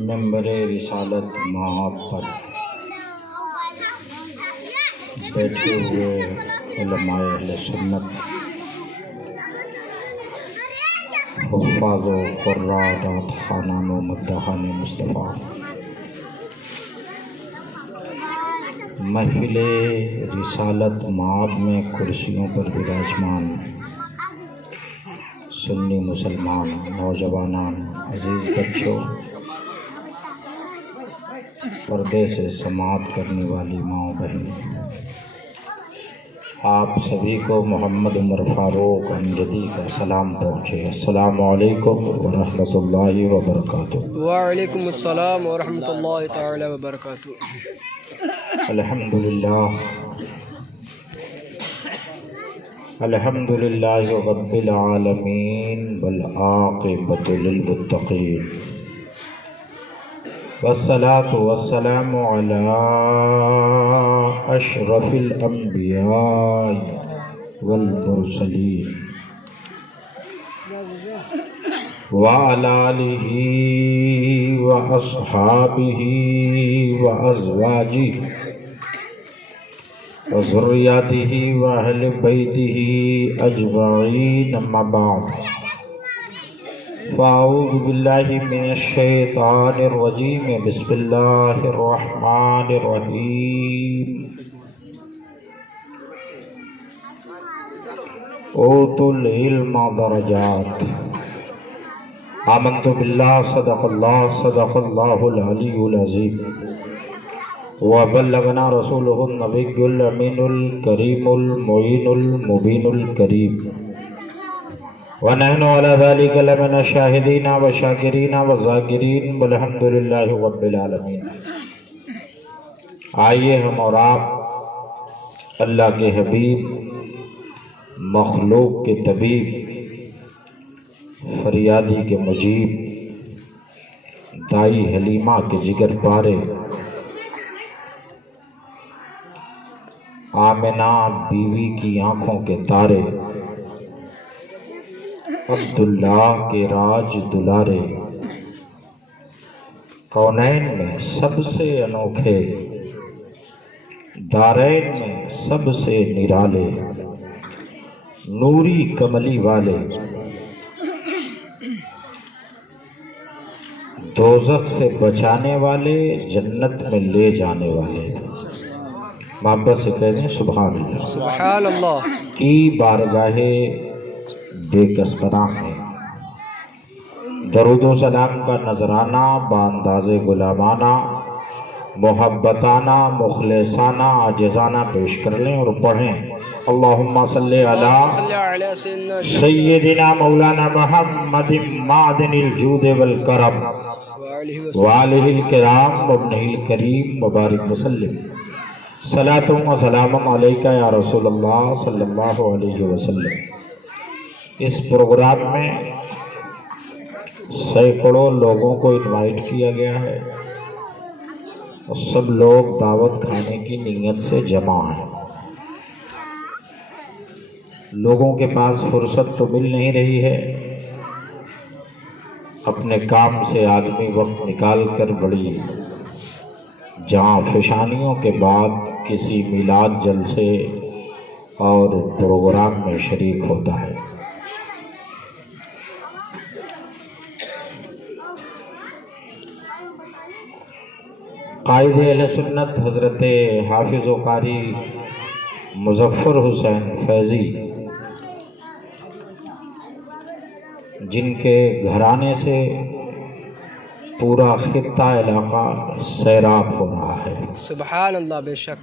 منبر رسالت معاد پر بیٹھے ہوئے علماء اہل سنت، حفاظ و قراء داد خانان و مداحان مصطفیٰ، محفل رسالت معاد میں کرسیوں پر براجمان سنی مسلمان نوجوانان، عزیز بچوں، پردے سے سماعت کرنے والی ماں بہن، آپ سبھی کو محمد عمر فاروق امجدی کا سلام پہنچے۔ السلام علیکم ورحمۃ اللہ وبرکاتہ۔ وعلیکم السلام ورحمۃ اللہ تعالی وبرکاتہ۔ الحمد للہ رب العالمین والعاقبۃ للمتقین، والصلاة والسلام علی اشرف الانبیاء والمرسلین وعلی آلہ واصحابہ وازواجہ وذریاتہ واہل بیتہ اجمعین، اما بعد، فاعوذ باللہ من الشیطان الرجیم، بسم اللہ الرحمن الرحیم۔ اوتوا العلم درجات، آمنت باللہ، صدق اللہ العلی العظیم، وبلغنا رسولہ النبی الامین الکریم المعین المبین الکریم، ونحن علی ذلک لمن الشاہدین والشاکرین والذاکرین، والحمد للہ رب العالمین۔ آئیے ہم اور آپ اللہ کے حبیب، مخلوق کے طبیب، فریادی کے مجیب، دائی حلیمہ کے جگر پارے، آمنہ بیوی کی آنکھوں کے تارے، عبداللہ کے راج دلارے، کونین میں سب سے انوکھے، دارین میں سب سے نرالے، نوری کملی والے، دوزخ سے بچانے والے، جنت میں لے جانے والے، محبت سے کہہ دیں سبحان اللہ۔ سبحان اللہ کی بارگاہ بے کس پناہ ہے، درود و سلام کا نذرانہ بانداز غلامانہ، محبتانہ مخلصانہ عاجزانہ پیش کر لیں اور پڑھیں، اللہم صلی علی سیدنا مولانا محمد معدن الجود والکرم وآلہ الکرام وابنہ الکریم وبارک وسلم، صلاۃ و سلام علیکہ یا رسول اللہ صلی اللہ علیہ وسلم۔ اس پروگرام میں سینکڑوں لوگوں کو انوائٹ کیا گیا ہے اور سب لوگ دعوت کھانے کی نیت سے جمع ہیں۔ لوگوں کے پاس فرصت تو مل نہیں رہی ہے، اپنے کام سے آدمی وقت نکال کر بڑی جہاں فشانیوں کے بعد کسی میلاد جلسے اور پروگرام میں شریک ہوتا ہے۔ قائد اہل سنت حضرت حافظ و قاری مظفر حسین فیضی، جن کے گھرانے سے پورا خطہ علاقہ سیراب ہو رہا ہے، سبحان اللہ، بے شک۔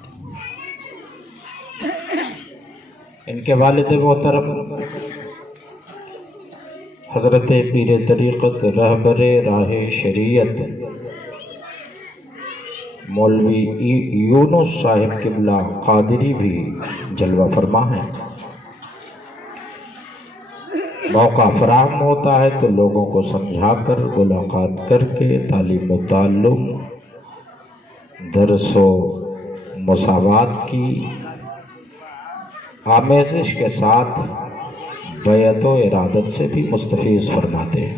ان کے والد محترم حضرت پیر طریقت رہبر راہ شریعت مولوی یونس صاحب قبلہ قادری بھی جلوہ فرما ہیں۔ موقع فراہم ہوتا ہے تو لوگوں کو سمجھا کر، ملاقات کر کے، تعلیم و تعلم، درس و مساوات کی آمیزش کے ساتھ بیعت و ارادت سے بھی مستفیض فرماتے ہیں۔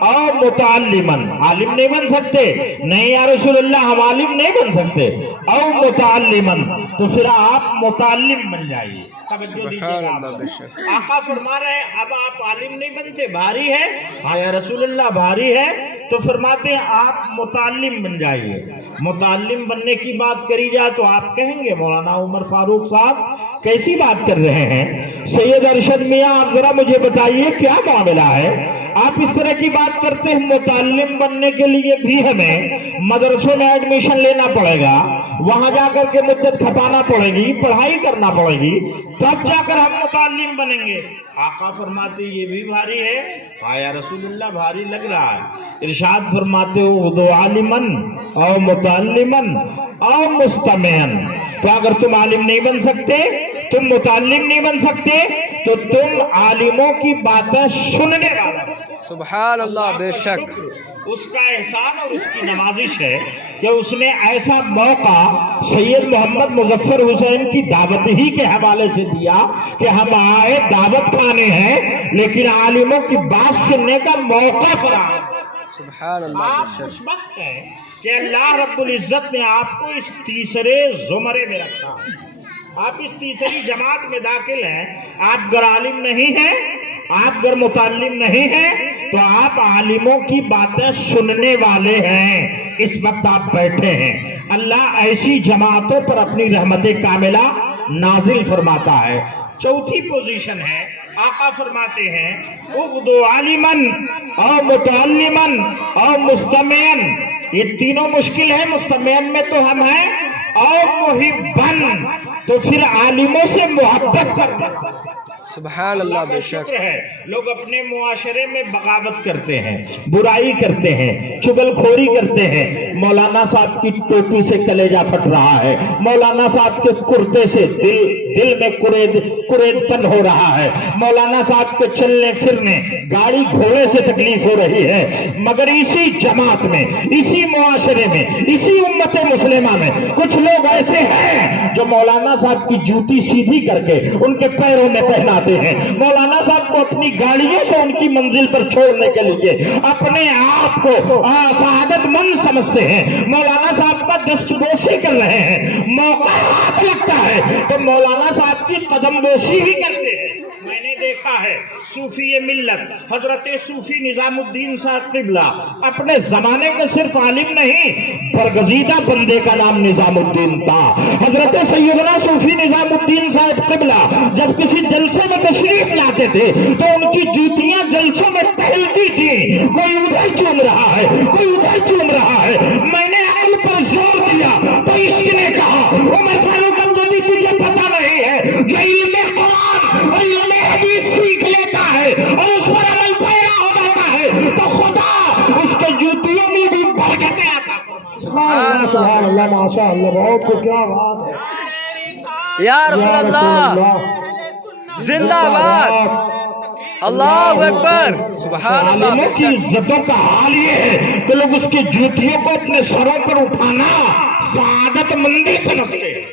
او متعلمن, عالم نہیں بن سکتے, نہیں یا رسول اللہ ہم عالم نہیں بن سکتے, او متعلمن, تو پھر آپ متعلم بن جائیے. توجہ دیجیے گا, آقا فرما رہے ہیں اب آپ عالم نہیں بنتے, بھاری ہے, ہاں یا رسول اللہ بھاری ہے, تو فرماتے ہیں آپ متعلم بن جائیے. متعلم بننے کی بات کری جائے تو آپ کہیں گے مولانا عمر فاروق صاحب کیسی بات کر رہے ہیں, سید ارشد میاں آپ ذرا مجھے بتائیے کیا معاملہ ہے, آپ اس طرح کی بات کرتے ہیں. متعلم بننے کے لیے بھی ہمیں مدرسوں میں ایڈمیشن لینا پڑے گا, وہاں جا کر کے مدت کھپانا پڑے گی, پڑھائی کرنا پڑے گی, تب جا کر ہم متعلم بنیں گے. آقا فرماتے یہ بھی بھاری ہے, ہاں یا رسول اللہ بھاری لگ رہا ہے. ارشاد فرماتے ہو دو عالمن او متعلمن او مستمعن, تو اگر تم عالم نہیں بن سکتے, تم متعلم نہیں بن سکتے, تو تم عالموں کی باتیں سننے والا. سبحان اللہ, بے شک اس کا احسان اور اس کی نوازش ہے کہ اس نے ایسا موقع سید محمد مظفر حسین کی دعوت ہی کے حوالے سے دیا کہ ہم آئے دعوت کھانے ہیں لیکن عالموں کی بات سننے کا موقع فراہم. سبحان اللہ, آپ خوش بخت ہیں کہ اللہ رب العزت نے آپ کو اس تیسرے زمرے میں رکھا, آپ اس تیسری جماعت میں داخل ہیں. آپ گر عالم نہیں ہیں, آپ گر متعلم نہیں ہیں, تو آپ عالموں کی باتیں سننے والے ہیں. اس وقت آپ بیٹھے ہیں, اللہ ایسی جماعتوں پر اپنی رحمت کاملہ نازل فرماتا ہے. چوتھی پوزیشن ہے, آقا فرماتے ہیں اغدو عالمن او متعلمن او مستمعن. یہ تینوں مشکل ہے, مستمعن میں تو ہم ہیں, او محبن, تو پھر عالموں سے محبت کرنا. سبحان اللہ, بے شک ہے. لوگ اپنے معاشرے میں بغاوت کرتے ہیں, برائی کرتے ہیں, چگل خوری کرتے ہیں. مولانا صاحب کی ٹوپی سے کلیجہ پھٹ رہا ہے, مولانا صاحب کے کرتے سے دل میں کرید پن ہو رہا ہے, مولانا صاحب کے چلنے پھرنے گاڑی گھوڑے سے تکلیف ہو رہی ہے. مگر اسی جماعت میں, اسی معاشرے میں, اسی امت مسلمہ میں کچھ لوگ ایسے ہیں جو مولانا صاحب کی جوتی سیدھی کر کے ان کے پیروں میں پہناتے ہیں, مولانا صاحب کو اپنی گاڑیوں سے ان کی منزل پر چھوڑنے کے لیے اپنے آپ کو سعادت مند سمجھتے ہیں, مولانا صاحب کا دستبوسی کر رہے ہیں. موقع ہاتھ لگتا ہے تو مولانا صاحب کی قدم بوسی بھی کرتے ہیں. میں نے دیکھا ہے صوفی ملت حضرت صوفی نظام الدین صاحب قبلہ اپنے زمانے کے صرف عالم نہیں, برگزیدہ بندے کا نام نظام الدین تھا. حضرت سیدنا صوفی نظام الدین صاحب قبلہ جب کسی جلسے میں تشریف لاتے تھے تو ان کی جوتیاں جلسوں میں ٹہلتی تھی, کوئی ادھر چوم رہا ہے, کوئی ادھر چوم رہا ہے. میں نے عقل پر زور دیا تو عشق نے کہا عمر فاروق عبداللہ تجھے پتہ نہیں ہے, جو علم قرآن اور علم حدیث سیکھ لیتا ہے اور اس پر عمل پیرا ہو جاتا ہے تو خدا اس کے جوتیوں میں بھی برکتیں عطا فرماتا ہے. سبحان اللہ, سبحان اللہ, ماشاء اللہ, بہت کو کیا بات ہے. یا رسول اللہ زندہ باد, اللہ اکبر. سبحان اللہ, عالموں کی عزتوں کا حال یہ ہے کہ لوگ اس کی جوتیوں کو اپنے سروں پر اٹھانا سعادت مندی سمجھتے ہیں.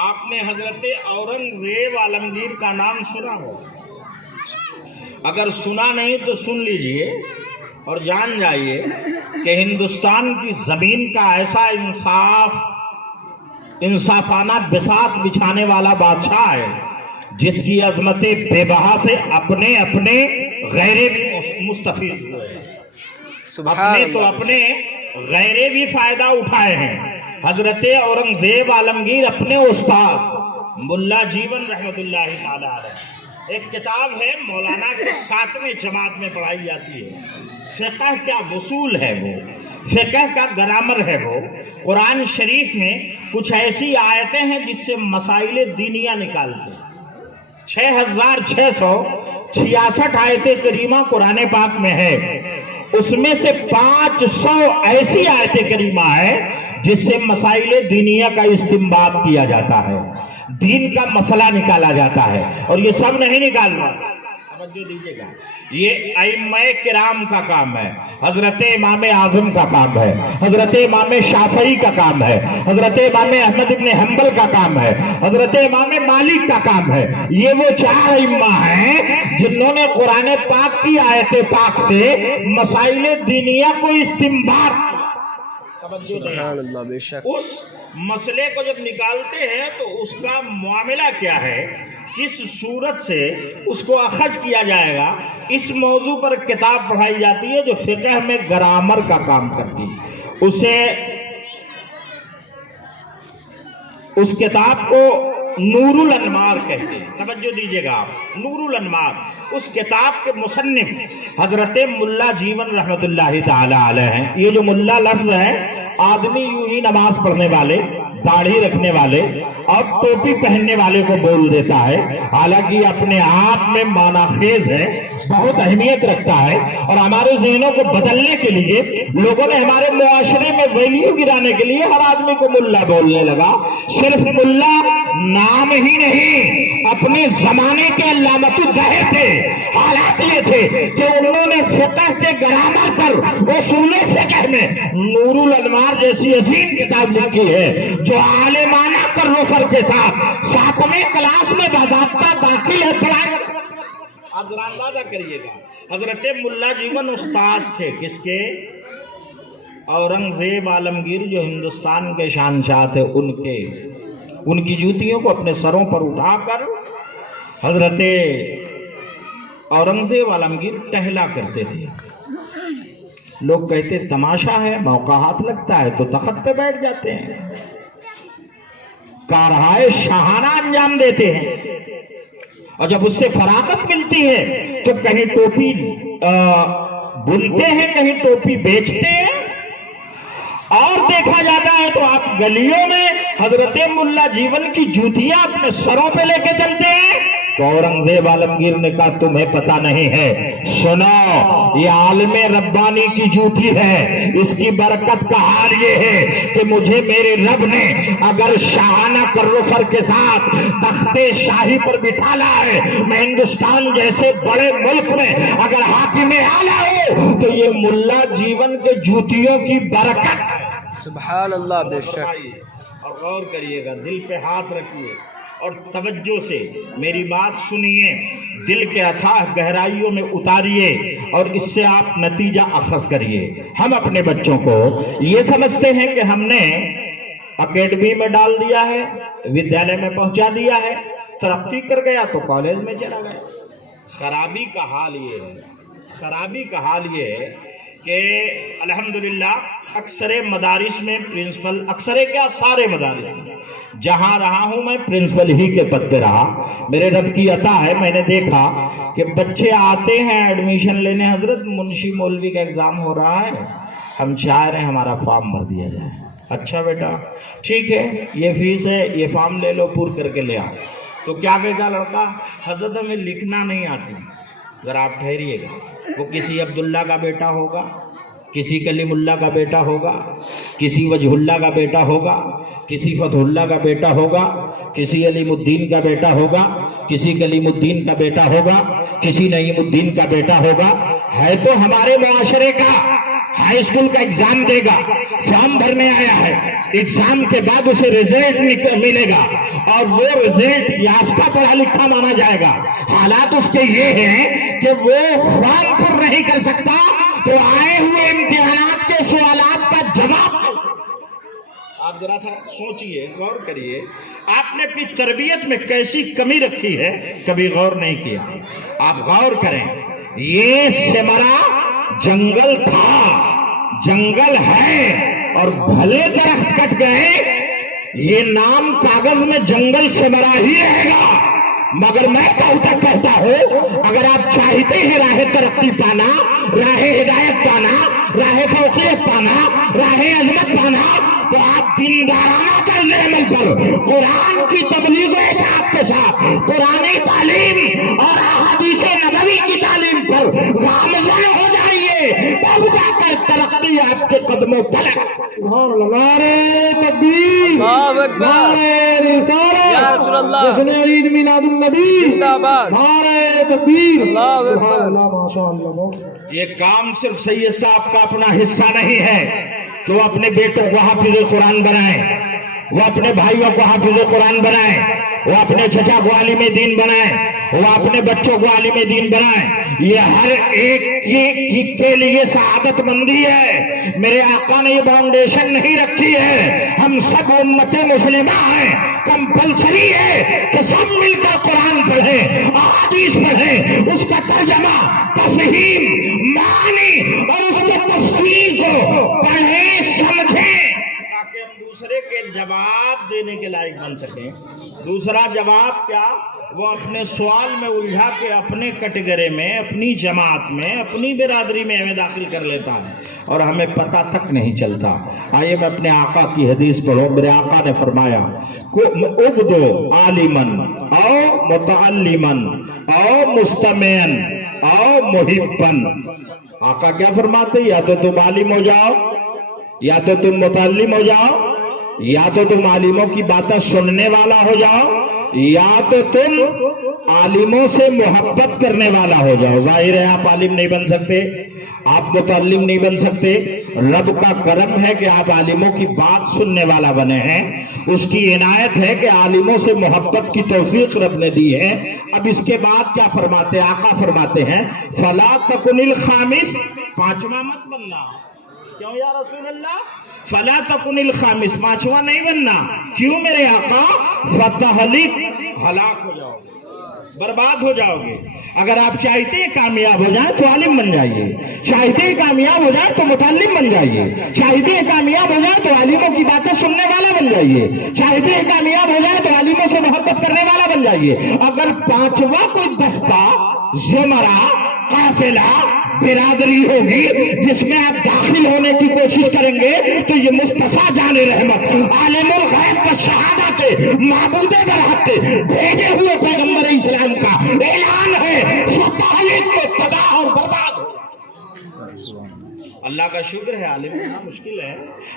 آپ نے حضرت اورنگزیب عالمگیر کا نام سنا ہو, اگر سنا نہیں تو سن لیجئے اور جان جائیے کہ ہندوستان کی زمین کا ایسا انصافانہ بساط بچھانے والا بادشاہ ہے جس کی عظمتیں بے بہا سے اپنے غیرے بھی مستفید ہوئے ہیں. اپنے تو اپنے غیرے بھی فائدہ اٹھائے ہیں. حضرت اورنگزیب عالمگیر اپنے استاد ملا جیون رحمت اللہ تعالی علیہ, ایک کتاب ہے مولانا کے 7ویں جماعت میں پڑھائی جاتی ہے. فقہ کا اصول ہے, وہ فقہ کا گرامر ہے. وہ قرآن شریف میں کچھ ایسی آیتیں ہیں جس سے مسائل دینیہ نکالتے ہیں. 6666 آیت کریمہ قرآن پاک میں ہے, اس میں سے 500 ایسی آیت کریمہ ہے جس سے مسائل دینیہ کا استنباط کیا جاتا ہے, دین کا مسئلہ نکالا جاتا ہے. اور یہ سب نہیں نکالنا, توجہ دیجیے گا, یہ ائمہ کرام کا کام ہے، حضرت امام اعظم کا کام ہے، حضرت امام شافعی کا کام ہے، حضرت امام احمد ابن حنبل کا کام ہے، حضرت امام مالک کا کام ہے۔ یہ وہ 4 ائمہ ہیں جنہوں نے قرآن پاک کی آیت پاک سے مسائل دینیہ کو استنباط، سبحان اللہ، بے شک اس مسئلے کو جب نکالتے ہیں تو اس کا معاملہ کیا ہے، کس صورت سے اس کو اخذ کیا جائے گا، اس موضوع پر کتاب پڑھائی جاتی ہے جو فقہ میں گرامر کا کام کرتی ہے۔ اس کتاب کو نور الانوار کہتے ہیں، توجہ دیجئے گا آپ، نور الانوار۔ اس کتاب کے مصنف حضرت ملا جیون رحمت اللہ تعالی علیہ ہیں۔ یہ جو ملا لفظ ہے، آدمی یوں ہی نماز پڑھنے والے، داڑھی رکھنے والے اور ٹوپی پہننے والے کو بول دیتا ہے، حالانکہ اپنے آپ میں معنی خیز ہے، بہت اہمیت رکھتا ہے۔ اور ہمارے ذہنوں کو بدلنے کے لیے لوگوں نے ہمارے معاشرے میں ویلیو گرانے کے لیے ہر آدمی کو ملا بولنے لگا۔ صرف ملا نام ہی نہیں، اپنے زمانے کے علامت الدہر تھے۔ حالات یہ تھے کہ انہوں نے فقہ کے گرامر پر اصول فقہ میں نور الانوار جیسی عظیم کتاب لکھی ہے، جو عالمانہ کروفر کے ساتھ 7ویں کلاس میں باضابطہ داخل ہے پڑھائی۔ آپ ذرا اندازہ کریے گا، حضرت ملا جیون استاذ تھے کس کے؟ اورنگزیب عالمگیر جو ہندوستان کے شہنشاہ تھے، ان کی جوتیوں کو اپنے سروں پر اٹھا کر حضرت اورنگزیب عالمگیر ٹہلا کرتے تھے۔ لوگ کہتے تماشا ہے، موقع ہاتھ لگتا ہے تو تخت پہ بیٹھ جاتے ہیں، کارہائے شاہانہ انجام دیتے ہیں، اور جب اس سے فراغت ملتی ہے تو کہیں ٹوپی بنتے ہیں، کہیں ٹوپی بیچتے ہیں، اور دیکھا جاتا ہے تو آپ گلیوں میں حضرت ملا جیون کی جوتیاں اپنے سروں پہ لے کے چلتے ہیں۔ تو اورنگزیب عالمگیر نے کہا تمہیں پتہ نہیں ہے، سنو، یہ عالم ربانی کی جوتی ہے، اس کی برکت کا حال یہ ہے کہ مجھے میرے رب نے اگر شاہانہ کروفر کے ساتھ تخت شاہی پر بٹھالا ہے، میں ہندوستان جیسے بڑے ملک میں اگر حاکم اعلیٰ ہوں تو یہ ملا جیون کے جوتیوں کی برکت۔ سبحان اللہ، بے شک۔ اور غور کریے گا، دل پہ ہاتھ رکھیے اور توجہ سے میری بات سنیے، دل کے اتھاہ گہرائیوں میں اتاریے اور اس سے آپ نتیجہ اخذ کریے۔ ہم اپنے بچوں کو یہ سمجھتے ہیں کہ ہم نے اکیڈمی میں ڈال دیا ہے، ودیالیہ میں پہنچا دیا ہے، ترقی کر گیا تو کالج میں چلا گیا۔ خرابی کا حال یہ ہے کہ الحمدللہ اکثر مدارس میں پرنسپل، سارے مدارس میں جہاں رہا ہوں میں پرنسپل ہی کے پد پہ رہا، میرے رب کی عطا ہے، میں نے دیکھا کہ بچے آتے ہیں ایڈمیشن لینے، حضرت منشی مولوی کا ایگزام ہو رہا ہے، ہم چاہ رہے ہیں ہمارا فارم بھر دیا جائے۔ اچھا بیٹا ٹھیک ہے، یہ فیس ہے، یہ فارم لے لو، پور کر کے لے آؤ۔ تو کیا کہتا لڑکا؟ حضرت ہمیں لکھنا نہیں آتی۔ ذرا آپ ٹھہریے گا، وہ کسی عبداللہ کا بیٹا ہوگا، کسی کلیم اللہ کا بیٹا ہوگا، کسی وجہ اللہ کا بیٹا ہوگا، کسی فتح اللہ کا بیٹا ہوگا، کسی علیم الدین کا بیٹا ہوگا، کسی کلیم الدین کا بیٹا ہوگا، کسی نعیم الدین کا بیٹا ہوگا۔ ہے تو ہمارے معاشرے کا، ہائی اسکول کا ایگزام دے گا، فارم بھرنے آیا ہے، ایگزام کے بعد اسے رزلٹ ملے گا اور وہ رزلٹ یافتہ پڑھا لکھا مانا جائے گا۔ حالات اس کے یہ ہیں کہ وہ فارم پر نہیں کر سکتا تو آئے ہوئے امتحانات کے سوالات کا جواب۔ آپ ذرا سا سوچئے، غور کریے، آپ نے اپنی تربیت میں کیسی کمی رکھی ہے، کبھی غور نہیں کیا۔ آپ غور کریں، یہ سمرا جنگل تھا، جنگل ہے، اور بھلے درخت کٹ گئے، یہ نام کاغذ میں جنگل سمرا ہی رہے گا۔ مگر میں کہتا ہوں، اگر آپ چاہتے ہیں راہ ترقی پانا، راہ ہدایت پانا، راہ فوقیت پانا، راہ عظمت پانا، تو آپ دیندارانہ طرز عمل پر قرآن کی تبلیغ و اشاعت کے ساتھ قرآنی تعلیم اور احادیث نبوی کی تعلیم پر گامزن ہو جائیے، تب جا کر ترقی آپ کے قدموں پر۔ سبحان اللہ، نعرہ تکبیر، نعرہ رسالت، یا رسول اللہ، جشن عید میلاد النبی، زندہ باد، نعرہ تکبیر اللہ اکبر۔ سبحان اللہ ماشاء اللہ یہ کام صرف سید صاحب کا اپنا حصہ نہیں ہے کہ وہ اپنے بیٹوں کو حافظ قرآن بنائیں، وہ اپنے بھائیوں کو حافظ قرآن بنائیں، وہ اپنے چچا کو عالم دین بنائیں، وہ اپنے بچوں کو عالم دین بنائیں۔ یہ ہر ایک کے لیے سعادت مندی ہے۔ میرے آقا نے یہ باؤنڈیشن نہیں رکھی ہے۔ ہم سب امت مسلمہ ہیں، کمپلسری ہے کہ سب مل کر قرآن پڑھیں، احادیث پڑھیں، اس کا ترجمہ، تفہیم، معنی اور اس کے تفسیر کو پڑھیں، سمجھیں، تاکہ ہم دوسرے کے جواب دینے کے لائق بن سکیں۔ دوسرا جواب کیا؟ وہ اپنے سوال میں الجھا کے اپنے کٹگرے میں، اپنی جماعت میں، اپنی برادری میں ہمیں داخل کر لیتا ہے اور ہمیں پتہ تک نہیں چلتا۔ آئیے میں اپنے آقا کی حدیث پڑھوں۔ میرے آقا نے فرمایا اغدو عالمن او متعلمن او مستمعن او محبن۔ آقا کیا فرماتے؟ یا تو تم عالم ہو جاؤ، یا تو تم متعلم ہو جاؤ، یا تو تم عالموں کی باتیں سننے والا ہو جاؤ، یا تو تم عالموں سے محبت کرنے والا ہو جاؤ۔ ظاہر ہے آپ عالم نہیں بن سکتے، آپ متعلم نہیں بن سکتے۔ رب کا کرم ہے کہ آپ عالموں کی بات سننے والا بنے ہیں، اس کی عنایت ہے کہ عالموں سے محبت کی توفیق رب نے دی ہے۔ اب اس کے بعد کیا فرماتے ہیں؟ آقا فرماتے ہیں فَلَا تَكُنِ الْخَامِسِ، پانچواں مت بننا۔ کیوں یا رسول اللہ؟ فَلَا تَكُنِ الْخَامِسِ، پانچواں نہیں بننا۔ کیوں میرے آقا؟ فَتَحْلِقْ، ہلاک ہو جاؤ گے، برباد ہو جاؤ گے۔ اگر آپ چاہتے ہیں کامیاب ہو جائیں تو عالم بن جائیے، چاہتے ہیں کامیاب ہو جائیں تو متعلم بن جائیے، چاہتے ہیں کامیاب ہو جائیں تو عالموں کی باتیں سننے والا بن جائیے، چاہتے ہیں کامیاب ہو جائیں تو عالموں سے محبت کرنے والا بن جائیے۔ اگر پانچواں کوئی دستہ، زمرہ، قافلہ، برادری ہوگی جس میں آپ داخل ہونے کی کوشش کریں گے تو یہ مصطفیٰ جان رحمت، عالم الغیب و شہادہ کے، معبود برحق کے، بھیجے ہوئے پیغمبر اسلام کا اعلان ہے فتح کو تباہ اور برباد ہو۔ اللہ کا شکر ہے عالم بننا مشکل ہے،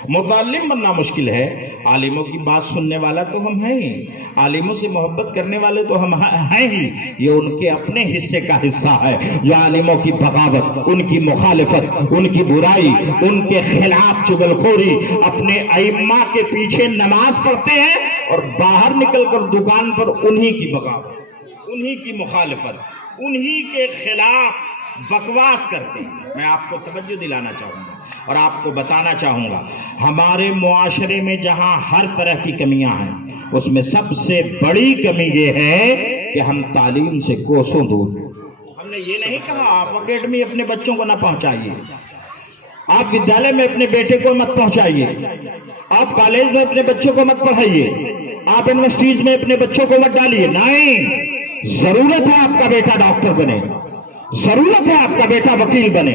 متعلم بننا مشکل ہے۔ عالموں کی بات سننے والا تو ہم ہیں ہی، عالموں سے محبت کرنے والے تو ہم ہیں ہی۔ یہ ان کے اپنے حصے کا حصہ ہے جو عالموں کی بغاوت، ان کی مخالفت، ان کی برائی، ان کے خلاف چغلخوری، اپنے ائمہ کے پیچھے نماز پڑھتے ہیں اور باہر نکل کر دکان پر انہی کی بغاوت، انہی کی مخالفت، انہی کے خلاف بکواس کرتے ہیں۔ میں آپ کو توجہ دلانا چاہوں گا اور آپ کو بتانا چاہوں گا، ہمارے معاشرے میں جہاں ہر طرح کی کمیاں ہیں، اس میں سب سے بڑی کمی یہ ہے کہ ہم تعلیم سے کوسوں دور۔ ہم نے یہ نہیں کہا آپ اکیڈمی اپنے بچوں کو نہ پہنچائیے، آپ ودیالے میں اپنے بیٹے کو مت پہنچائیے، آپ کالج میں اپنے بچوں کو مت پڑھائیے، آپ یونیورسٹیز میں اپنے بچوں کو مت ڈالیے۔ نہیں، ضرورت ہے آپ کا بیٹا ڈاکٹر بنے، ضرورت ہے آپ کا بیٹا وکیل بنے،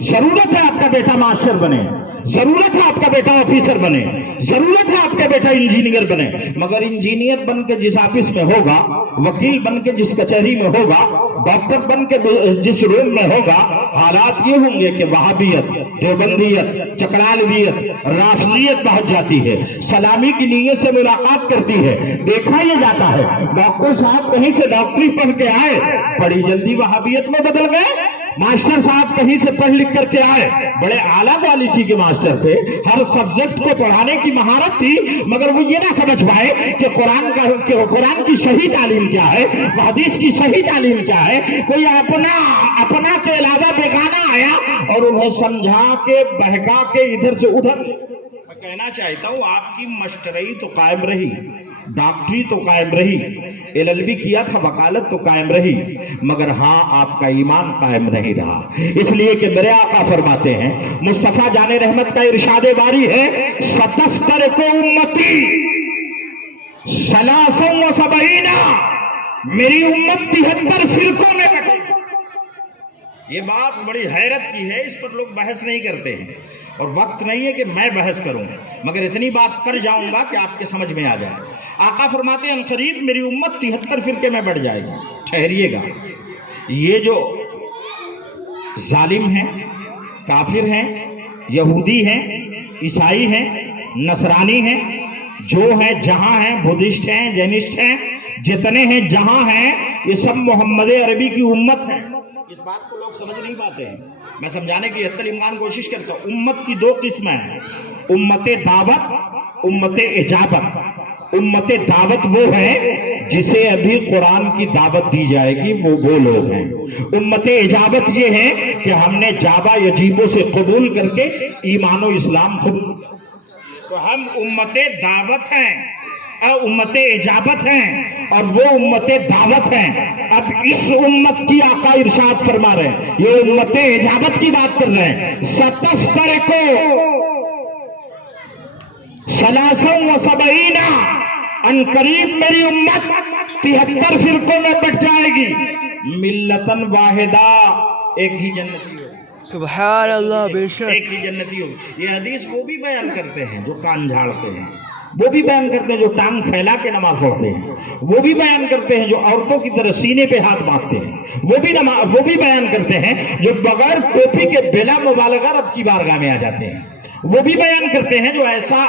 ضرورت ہے آپ کا بیٹا ماسٹر بنے، ضرورت ہے آپ کا بیٹا آفیسر بنے، ضرورت ہے آپ کا بیٹا انجینئر بنے۔ مگر انجینئر بن کے جس آفس میں ہوگا، وکیل بن کے جس کچہری میں ہوگا، ڈاکٹر بن کے جس روم میں ہوگا، حالات یہ ہوں گے کہ وہابیت، دیوبندیت، چکڑالویت، رافضیت پہنچ جاتی ہے، سلامی کی نیت سے ملاقات کرتی ہے۔ دیکھا یہ جاتا ہے ڈاکٹر صاحب کہیں سے ڈاکٹری پڑھ کے آئے، بڑی جلدی وہابیت میں بدل گئے۔ ماسٹر صاحب کہیں سے پڑھ لکھ کر کے آئے، بڑے اعلیٰ کوالٹی کے ماسٹر تھے، ہر سبجیکٹ کو پڑھانے کی مہارت تھی، مگر وہ یہ نہ سمجھ پائے کہ قرآن کی صحیح تعلیم کیا ہے، حدیث کی صحیح تعلیم کیا ہے۔ کوئی اپنا کے علاوہ بیگانہ آیا اور انہیں سمجھا کے بہکا کے ادھر سے ادھر۔ میں کہنا چاہتا ہوں آپ کی ماسٹری تو قائم رہی، ڈاکٹری تو قائم رہی، LLB کیا تھا، وکالت تو قائم رہی، مگر ہاں آپ کا ایمان قائم نہیں رہا۔ اس لیے کہ میرے آقا فرماتے ہیں، مصطفیٰ جان رحمت کا ارشاد باری ہے ستفترق امتی 73، میری امت 73 فرقوں میں بٹے گی۔ یہ بات بڑی حیرت کی ہے، اس پر لوگ بحث نہیں کرتے ہیں اور وقت نہیں ہے کہ میں بحث کروں، مگر اتنی بات کر جاؤں گا کہ آپ کے سمجھ میں آ جائے۔ آقا فرماتے ہیں قریب میری امت 73 فرقے میں بڑھ جائے گی۔ ٹھہریے گا، یہ جو ظالم ہیں، کافر ہیں، یہودی ہیں، عیسائی ہیں، نصرانی ہیں، جو ہیں جہاں ہیں، بدھسٹ ہیں، جینسٹ ہیں، جتنے ہیں جہاں ہیں یہ سب محمد عربی کی امت ہیں. اس بات کو لوگ سمجھ نہیں پاتے ہیں. میں سمجھانے کی حتی الامکان کوشش کرتا ہوں. امت کی دو قسمیں ہیں, امت دعوت, امت اجابت. امت دعوت وہ ہے جسے ابھی قرآن کی دعوت دی جائے گی, وہ لوگ ہیں. امت اجابت یہ ہے کہ ہم نے جابا یجیبوں سے قبول کر کے ایمان و اسلام قبول. تو ہم امت دعوت ہیں اور امت اجابت ہیں, اور وہ امت دعوت ہیں. اب اس امت کی آقا ارشاد فرما رہے ہیں, یہ امت اجابت کی بات کر رہے ہیں. ستفترقو ثلاثا و سبعین, ان قریب میری امت 73 فرقوں میں بٹ جائے گی. ملتن واحدہ, ایک ہی جنتی ہوگی. سبحان اللہ, بے شک. ایک ہی جنتی ہوگی. یہ حدیث وہ بھی بیان کرتے ہیں جو کان جھاڑتے ہیں, وہ بھی بیان کرتے ہیں جو ٹانگ پھیلا کے نماز پڑھتے ہیں, وہ بھی بیان کرتے ہیں جو عورتوں کی طرح سینے پہ ہاتھ باندھتے ہیں, وہ بھی بیان کرتے ہیں جو بغیر ٹوپی کے بلا مبالغہ رب کی بارگاہ میں آ جاتے ہیں, وہ بھی بیان کرتے ہیں جو ایسا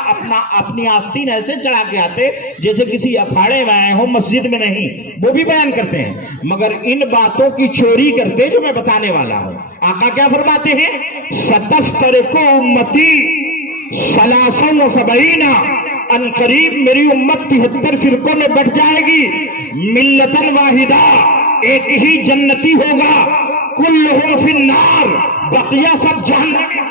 اپنی آستین ایسے چڑھا کے آتے جیسے کسی اکھاڑے میں آئے ہوں, مسجد میں نہیں, وہ بھی بیان کرتے ہیں. مگر ان باتوں کی چوری کرتے جو میں بتانے والا ہوں. آقا کیا فرماتے ہیں؟ ستفترق امتی ثلاثا و سبعین, ان قریب میری امت 73 فرقوں میں بٹ جائے گی. ملتن واحدہ, ایک ہی جنتی ہوگا. کلہم فی النار, بقیہ سب جہنم.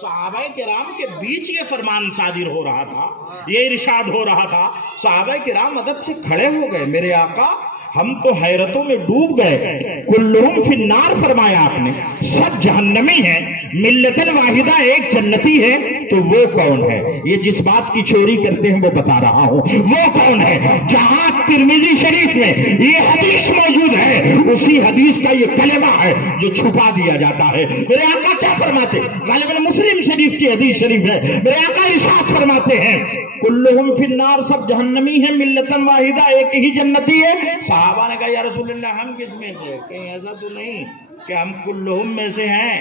صحابہ کرام کے بیچ یہ فرمان صادر ہو رہا تھا, یہ ارشاد ہو رہا تھا. صحابہ کرام ادب سے کھڑے ہو گئے, میرے آقا ہم تو حیرتوں میں ڈوب گئے. کلہم فی النار فرمایا آپ نے, سب جہنمی ہیں. ملت واحدہ, ایک جنتی ہے. تو وہ کون ہے؟ یہ جس بات کی چوری کرتے ہیں وہ بتا رہا ہوں, وہ کون ہے؟ جہاں ترمذی شریف میں یہ حدیث موجود ہے, اسی حدیث کا یہ کلمہ ہے جو چھپا دیا جاتا ہے. میرے آقا کیا فرماتے؟ غالباً مسلم شریف کی حدیث شریف ہے. میرے آقا ارشاد فرماتے ہیں کلہم فی النار, سب جہنمی ہیں. ملتن واحدہ, ایک ہی جنتی ہے. صحابہ نے کہا یا رسول اللہ ہم کس میں سے؟ کہیں ایسا تو نہیں کہ ہم کلہم میں سے ہیں,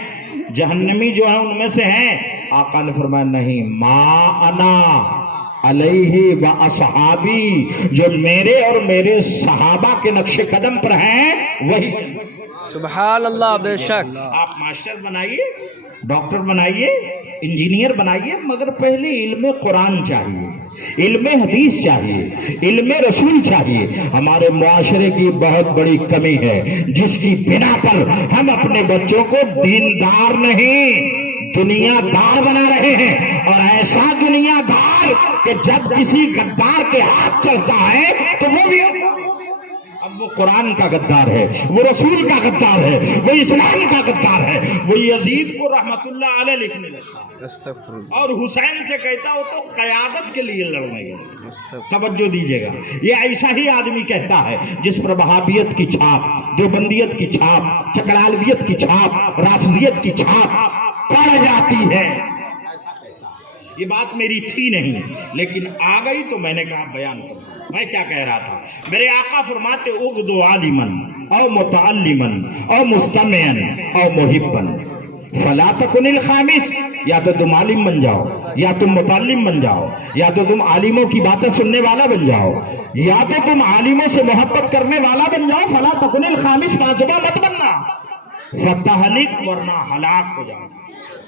جہنمی جو ہیں ان میں سے ہیں. آقا نے فرمایا نہیں, ما انا علیہ و اصحابی, جو میرے اور میرے صحابہ کے نقش قدم پر ہیں وہی. سبحان اللہ, بے شک. آپ ماسٹر بنائیے, ڈاکٹر بنائیے, انجینئر بنائیے, مگر پہلے علم قرآن چاہیے, علم حدیث چاہیے, علم رسول چاہیے. ہمارے معاشرے کی بہت بڑی کمی ہے جس کی بنا پر ہم اپنے بچوں کو دیندار نہیں دنیا دار بنا رہے ہیں. اور ایسا دنیا دار کہ جب کسی غدار کے ہاتھ چلتا ہے تو وہ بھی, اب وہ قرآن کا غدار ہے, وہ رسول کا غدار ہے, وہ اسلام کا غدار ہے. وہ یزید کو رحمت اللہ علیہ لکھنے لگتا اور حسین سے کہتا ہو تو قیادت کے لیے لڑنے گئے. توجہ دیجیے گا, یہ ایسا ہی آدمی کہتا ہے جس پر وہابیت کی چھاپ, دیوبندیت کی چھاپ, چکڑالویت کی چھاپ, رافضیت کی چھاپ پڑ جاتی ہے. ایسا کہتا ہے. یہ بات میری تھی نہیں, لیکن آ گئی تو میں نے کہا بیان کروں. میں کیا کہہ رہا تھا؟ میرے آقا فرماتے اغدو عالمن او متعلمن او مستمعن او محبن فلا تکن الخامس. یا تو تم عالم بن جاؤ, یا تم متعلم بن جاؤ, یا تو تم عالموں کی باتیں سننے والا بن جاؤ, یا تو تم عالموں سے محبت کرنے والا بن جاؤ. فلا تکن الخامس, پانچواں مت بننا, فتہلک, ورنہ ہلاک ہو جاؤ.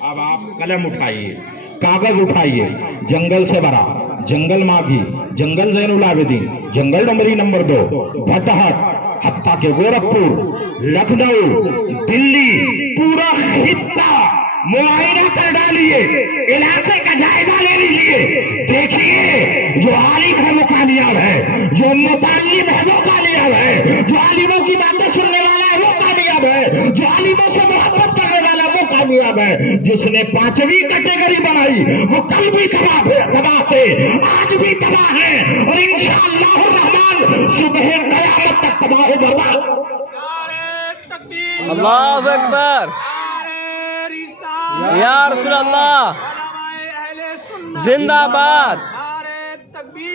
اب آپ قلم اٹھائیے, کاغذ اٹھائیے, جنگل سے برا, جنگل ماگھی, جنگل زین العابدین, جنگل ڈمری نمبر 2, بھٹہٹ, حتیٰ کہ گورکھپور, لکھنؤ, دلی, پورا خطہ معائنہ کر ڈالیے, علاقے کا جائزہ لے لیجیے. دیکھیے جو عالم ہے وہ کامیاب ہے, جو متعلم ہے وہ کامیاب ہے, جو عالموں کی باتیں سننے والا ہے وہ کامیاب ہے, جو عالموں سے محبت کرنے والا وہ کامیاب ہے. جس نے 5ویں کیٹیگری بنائی وہ کل بھی تباہ تھے, آج بھی تباہ ہے, اور انشاءاللہ الرحمن صبح قیامت تک تباہ و برباد. اللہ اکبر, یا رسول اللہ, زندہ باد,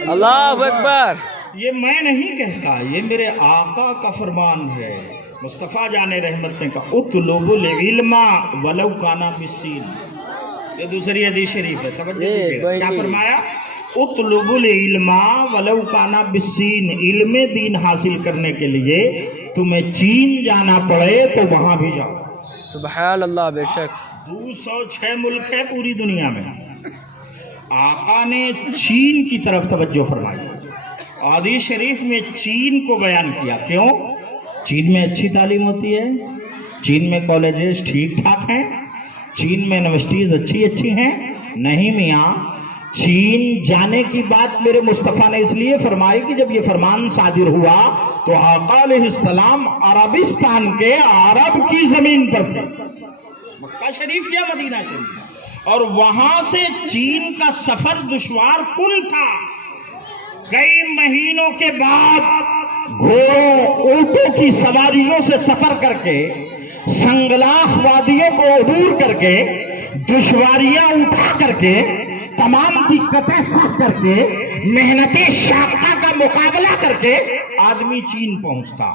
اللہ اکبر. یہ میں نہیں کہتا, یہ میرے آقا کا فرمان ہے. مصطفیٰ جان رحمت نے کہا اطلب العلم ولو کان بالسین. یہ دوسری حدیث شریف ہے, توجہ دیجیے. کیا فرمایا؟ اطلب العلم ولو کانا بالسین، علم دین حاصل کرنے کے لیے تمہیں چین جانا پڑے تو وہاں بھی جاؤ۔ سبحان اللہ، بے شک 206 ملک ہے پوری دنیا میں، آقا نے چین کی طرف توجہ فرمائی، حدیث شریف میں چین کو بیان کیا۔ کیوں؟ چین میں اچھی تعلیم ہوتی ہے، چین میں کالجز ٹھیک ٹھاک ہیں، چین میں یونیورسٹیز اچھی ہیں؟ نہیں میاں، چین جانے کی بات میرے مصطفیٰ نے اس لیے فرمائی کہ جب یہ فرمان صادر ہوا تو آقا علیہ السلام عربستان کے عرب کی زمین پر تھے، مکہ شریف یا مدینہ شریف، اور وہاں سے چین کا سفر دشوار کل تھا۔ کئی مہینوں کے بعد گھوڑوں اونٹوں کی سواریوں سے سفر کر کے، سنگلاخ وادیوں کو عبور کر کے، دشواریاں اٹھا کر کے، تمام دقتیں سہ کر کے، محنت شاقہ کا مقابلہ کر کے آدمی چین پہنچتا۔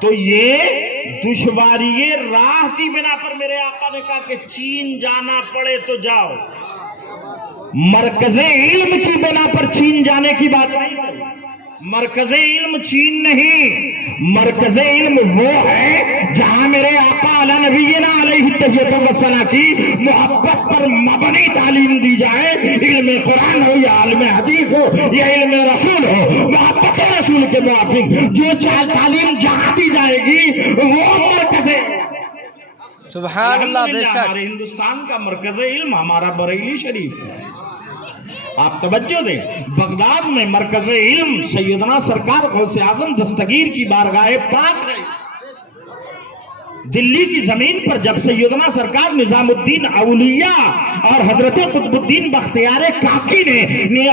تو یہ دشواری راہ کی بنا پر میرے آقا نے کہا کہ چین جانا پڑے تو جاؤ، مرکز علم کی بنا پر چین جانے کی بات نہیں۔ مرکز علم چین نہیں، مرکز علم وہ ہے جہاں میرے آقا علی نبینا علیہ التحیۃ والصلاۃ کی محبت پر مبنی تعلیم دی جائے، علم قرآن ہو یا علم حدیث ہو یا علم رسول ہو، محبت رسول کے موافق جو تعلیم جہاں دی جائے گی وہ مرکز علم۔ سبحان اللہ، بے شک ہمارے ہندوستان کا مرکز علم ہمارا بریلی شریف ہے۔ آپ توجہ دیں، بغداد میں مرکز علم سیدنا سرکار غوث اعظم دستگیر کی بارگاہ پاک رہی۔ دلی کی زمین پر جب سیدنا سرکار نظام الدین اولیاء اور حضرت قطب الدین بختیار کاکی نے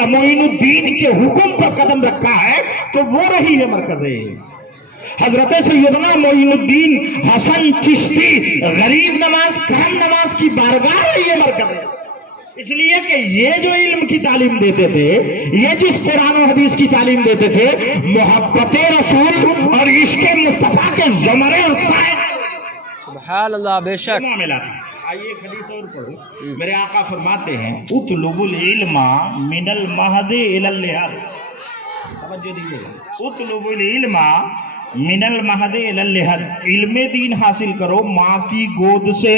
معین الدین کے حکم پر قدم رکھا ہے تو وہ رہی ہے مرکز علم۔ حضرت سیدنا معین الدین حسن چشتی غریب نواز کرم نواز کی بارگاہ رہی ہے مرکز علم۔ اس لیے کہ یہ جو علم کی تعلیم دیتے تھے، یہ جس قرآن و حدیث کی تعلیم دیتے تھے، محبت رسول اور عشق مصطفیٰ کے زمرے اور سائے۔ سبحان اللہ، بے شک آئیے ایک حدیث اور پڑھو۔ میرے آقا فرماتے ہیں اطلب العلم من المہد الی اللحد، توجہ دیجیے گا، اطلب العلم من المہد الی اللحد، علم دین حاصل کرو ماں کی گود سے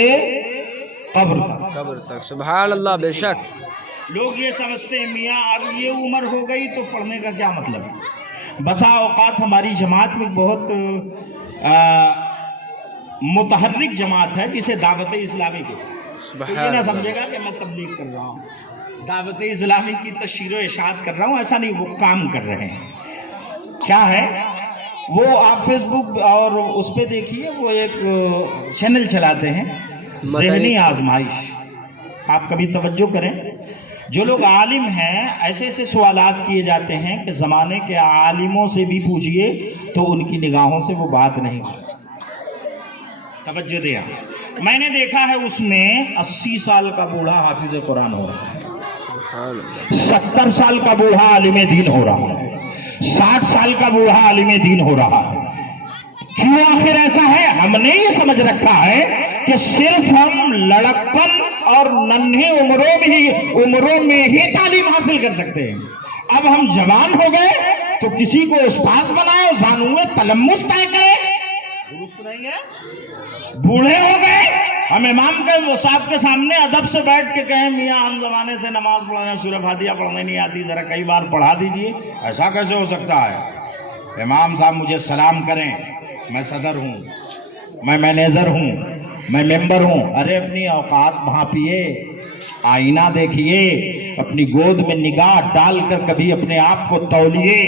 قبر تک۔ سبحان اللہ، بے شک لوگ یہ سمجھتے ہیں میاں اب یہ عمر ہو گئی تو پڑھنے کا کیا مطلب ہے۔ بسا اوقات ہماری جماعت میں بہت متحرک جماعت ہے جسے دعوت اسلامی کی، تو یہ نہ سمجھے گا کہ میں تبلیغ کر رہا ہوں، دعوت اسلامی کی تشہیر و اشاعت کر رہا ہوں، ایسا نہیں، وہ کام کر رہے ہیں۔ کیا ہے وہ؟ آپ فیس بک اور اس پہ دیکھیے، وہ ایک چینل چلاتے ہیں ذہنی آزمائش، آپ کبھی توجہ کریں، جو لوگ عالم ہیں ایسے ایسے سوالات کیے جاتے ہیں کہ زمانے کے عالموں سے بھی پوچھئے تو ان کی نگاہوں سے وہ بات نہیں۔ توجہ دیا، میں نے دیکھا ہے اس میں 80 سال کا بوڑھا حافظ قرآن ہو رہا ہے، 70 سال کا بوڑھا عالم دین ہو رہا ہے، 60 سال کا بوڑھا عالم دین ہو رہا ہے۔ کیوں آخر ایسا ہے؟ ہم نے یہ سمجھ رکھا ہے کہ صرف ہم لڑکپن اور ننھے عمروں میں ہی تعلیم حاصل کر سکتے ہیں۔ اب ہم جوان ہو گئے تو کسی کو استاذ بنائے، زانوئے تلمس طے کرے، درست نہیں ہے۔ بوڑھے ہو گئے، ہم امام کے صاحب کے سامنے ادب سے بیٹھ کے کہیں میاں ہم زمانے سے نماز پڑھنے، سورہ فاتحہ پڑھنے نہیں آتی، ذرا کئی بار پڑھا دیجئے، ایسا کیسے ہو سکتا ہے؟ امام صاحب مجھے سلام کریں، میں صدر ہوں، میں مینیجر ہوں، میں ممبر ہوں۔ ارے اپنی اوقات بھانپیے، آئینہ دیکھیے، اپنی گود میں نگاہ ڈال کر کبھی اپنے آپ کو تولیے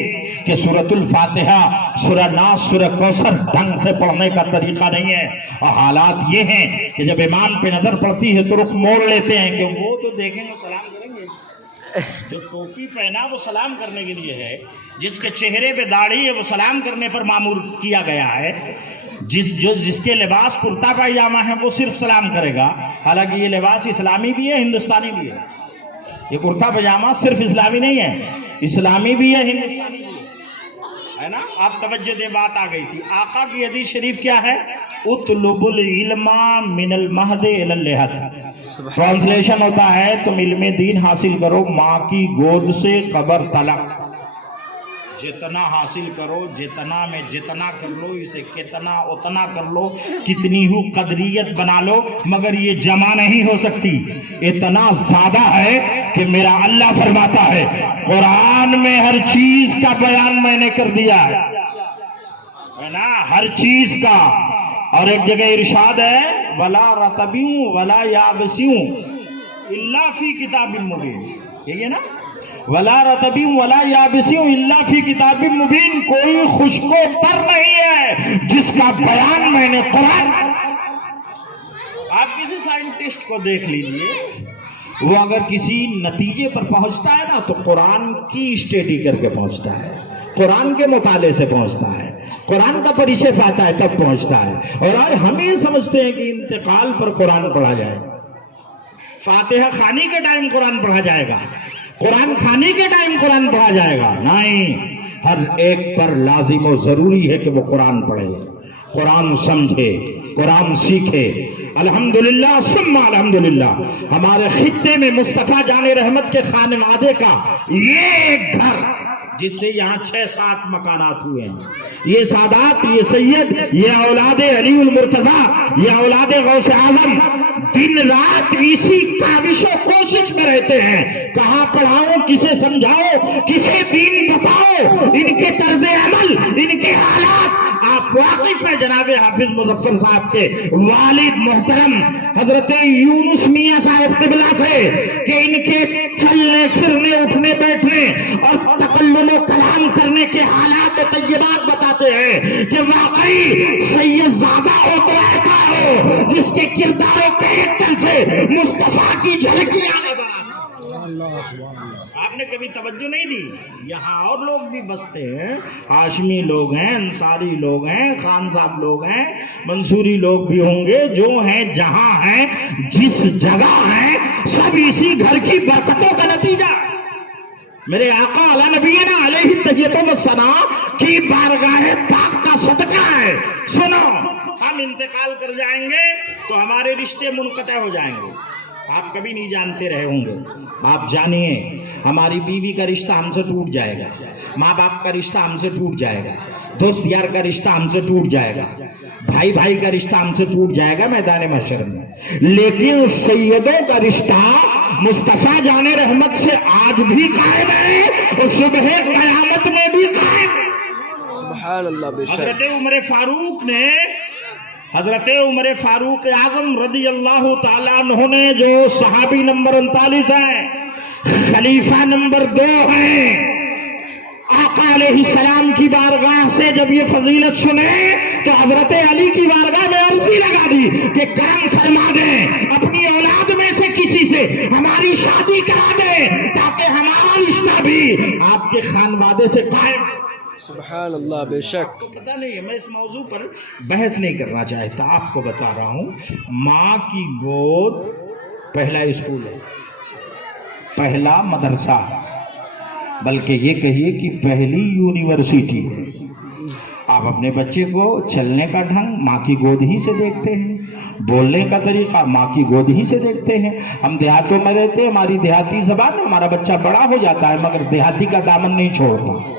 کہ سورۃ الفاتحہ، سورہ ناس، سورہ کوثر ڈھنگ سے پڑھنے کا طریقہ نہیں ہے۔ اور حالات یہ ہیں کہ جب امام پہ نظر پڑتی ہے تو رخ موڑ لیتے ہیں کہ وہ تو دیکھیں گے سلام کریں گے۔ جو ٹوپی پہنا وہ سلام کرنے کے لیے ہے، جس کے چہرے پہ داڑھی ہے وہ سلام کرنے پر مامور کیا گیا ہے، جس کے لباس کرتا پائجامہ ہے وہ صرف سلام کرے گا، حالانکہ یہ لباس اسلامی بھی ہے، ہندوستانی بھی ہے۔ یہ کرتا پائجامہ صرف اسلامی نہیں ہے، اسلامی بھی ہے، ہندوستانی بھی ہے نا۔ آپ توجہ دے، بات آ گئی تھی۔ آقا کی حدیث شریف کیا ہے؟ اطلب العلم من المہد الی اللحد، ٹرانسلیشن ہوتا ہے تم علم دین حاصل کرو ماں کی گود سے قبر تلک. جتنا حاصل کرو، جتنا میں جتنا کر لو، اسے کتنا اتنا کر لو، کتنی ہو قدریت بنا لو، مگر یہ جمع نہیں ہو سکتی. اتنا زیادہ ہے کہ میرا اللہ فرماتا ہے قرآن میں ہر چیز کا بیان میں نے کر دیا ہے نا، ہر چیز کا. اور ایک جگہ ارشاد ہے وَلَا رَطَبٍ وَلَا يَابِسٍ إِلَّا فِي كِتَابٍ مُبِينٍ. یہی ہے نا، وَلَا رَطَبٍ وَلَا يَابِسٍ إِلَّا فِي كِتَابٍ مُبِينٍ. کوئی خشک و تر نہیں ہے جس کا بیان میں نے قرآن. آپ کسی سائنٹسٹ کو دیکھ لیجئے، وہ اگر کسی نتیجے پر پہنچتا ہے نا تو قرآن کی اسٹڈی کر کے پہنچتا ہے، قرآن کے مطالعے سے پہنچتا ہے، قرآن کا پریچے پاتا ہے تب پہنچتا ہے. اور آج ہم یہ سمجھتے ہیں کہ انتقال پر قرآن پڑھا جائے، فاتحہ خوانی کے ٹائم قرآن پڑھا جائے گا، قرآن خوانی کے ٹائم قرآن پڑھا جائے گا. نہیں، ہر ایک پر لازم و ضروری ہے کہ وہ قرآن پڑھے، قرآن سمجھے، قرآن سیکھے. الحمدللہ ثم الحمدللہ ہمارے خطے میں مصطفیٰ جان رحمت کے خانوادے کا یہ ایک گھر جس سے یہاں 6-7 مکانات ہوئے ہیں، یہ سادات، یہ سید، یہ اولاد علی المرتضیٰ، یہ اولاد غوث اعظم دن رات اسی کاوش و کوشش میں رہتے ہیں. کہاں پڑھاؤں، کسے سمجھاؤ، کسے دین بتاؤ، ان کے طرز عمل، ان کے حالات. آپ واقف ہیں جناب حافظ مظفر صاحب کے والد محترم حضرت یونس میاں صاحب قبلہ سے کہ ان کے چلنے پھرنے اٹھنے بیٹھنے اور تکلم و کلام کرنے کے حالات و طیبات بتاتے ہیں کہ واقعی سید زادہ ہو تو ایسا ہو جس کے کردار و کریکٹر سے مصطفیٰ کی جھلکیاں نظر آتی. آپ نے کبھی توجہ نہیں دی؟ یہاں اور لوگ بھی بستے ہیں، ہاشمی لوگ ہیں، انصاری لوگ ہیں، خان صاحب لوگ ہیں، منصوری لوگ بھی ہوں گے، جو ہیں جہاں ہیں جس جگہ ہیں، سب اسی گھر کی برکتوں کا نتیجہ. میرے آقا علی نبینا علیہ التحیۃ والثناء کی بارگاہ پاک کا صدقہ ہے. سنو، ہم انتقال کر جائیں گے تو ہمارے رشتے منقطع ہو جائیں گے. آپ کبھی نہیں جانتے رہے ہوں گے، آپ جانیے ہماری بیوی کا رشتہ ہم سے ٹوٹ جائے گا، ماں باپ کا رشتہ ہم سے ٹوٹ جائے گا، دوست یار کا رشتہ ہم سے ٹوٹ جائے گا، بھائی بھائی کا رشتہ ہم سے ٹوٹ جائے گا میدان محشر میں. لیکن سیدوں کا رشتہ مصطفیٰ جان رحمت سے آج بھی قائم ہے اور صبح قیامت میں بھی قائم. سبحان اللہ. بے شک حضرت عمر فاروق اعظم رضی اللہ تعالیٰ عنہ نے جو صحابی نمبر 39 ہیں، خلیفہ نمبر 2 ہیں، آقا علیہ السلام کی بارگاہ سے جب یہ فضیلت سنے تو حضرت علی کی بارگاہ میں عرضی لگا دی کہ کرم فرما دیں، اپنی اولاد میں سے کسی سے ہماری شادی کرا دیں تاکہ ہمارا رشتہ بھی آپ کے خانوادے سے قائم. سبحان اللہ. بے شک. آپ کو پتہ نہیں ہے، میں اس موضوع پر بحث نہیں کرنا چاہتا، آپ کو بتا رہا ہوں. ماں کی گود پہلا اسکول ہے، پہلا مدرسہ، بلکہ یہ کہیے کہ پہلی یونیورسٹی ہے. آپ اپنے بچے کو چلنے کا ڈھنگ ماں کی گود ہی سے دیکھتے ہیں، بولنے کا طریقہ ماں کی گود ہی سے دیکھتے ہیں. ہم دیہاتوں میں رہتے ہیں، ہماری دیہاتی زبان میں ہمارا بچہ بڑا ہو جاتا ہے مگر دیہاتی کا دامن نہیں چھوڑتا.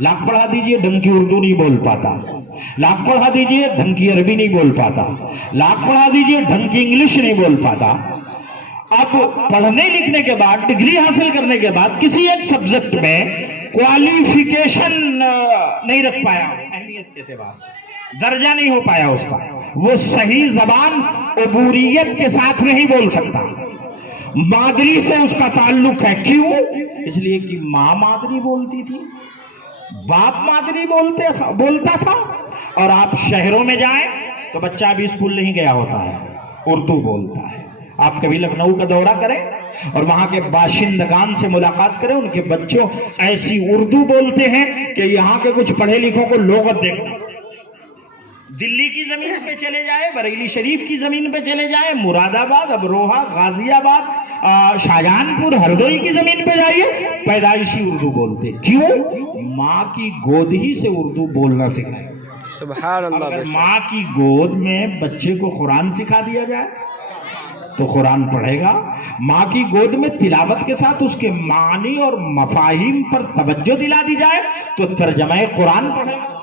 لاکھ پڑھا دیجئے ڈھنگ کی اردو نہیں بول پاتا، لاکھ پڑھا دیجئے ڈھنگ کی عربی نہیں بول پاتا، لاکھ پڑھا دیجئے ڈھنگ کی انگلش نہیں بول پاتا. اب پڑھنے لکھنے کے بعد، ڈگری حاصل کرنے کے بعد کسی ایک سبجیکٹ میں کوالیفیکیشن نہیں رکھ پایا، اہمیت کے اعتبار سے درجہ نہیں ہو پایا اس کا، وہ صحیح زبان عبوریت کے ساتھ نہیں بول سکتا. مادری سے اس کا تعلق ہے. کیوں؟ اس لیے کہ ماں مادری بولتی تھی، باپ مادری بولتا تھا. اور آپ شہروں میں جائیں تو بچہ ابھی اسکول نہیں گیا ہوتا ہے، اردو بولتا ہے. آپ کبھی لکھنؤ کا دورہ کریں اور وہاں کے باشندگان سے ملاقات کریں، ان کے بچوں ایسی اردو بولتے ہیں کہ یہاں کے کچھ پڑھے لکھوں کو لغت دیکھنا. دلی کی زمین پہ چلے جائے، بریلی شریف کی زمین پہ چلے جائے، مراد آباد، ابروہا، غازی آباد، شاہجہان پور، ہردوئی کی زمین پہ جائیے، پیدائشی اردو بولتے. کیوں؟ ماں کی گود ہی سے اردو بولنا سکھائے. سبحان اللہ. اگر ماں کی گود میں بچے کو قرآن سکھا دیا جائے تو قرآن پڑھے گا. ماں کی گود میں تلاوت کے ساتھ اس کے معنی اور مفاہیم پر توجہ دلا دی جائے تو ترجمہ قرآن پڑھے گا.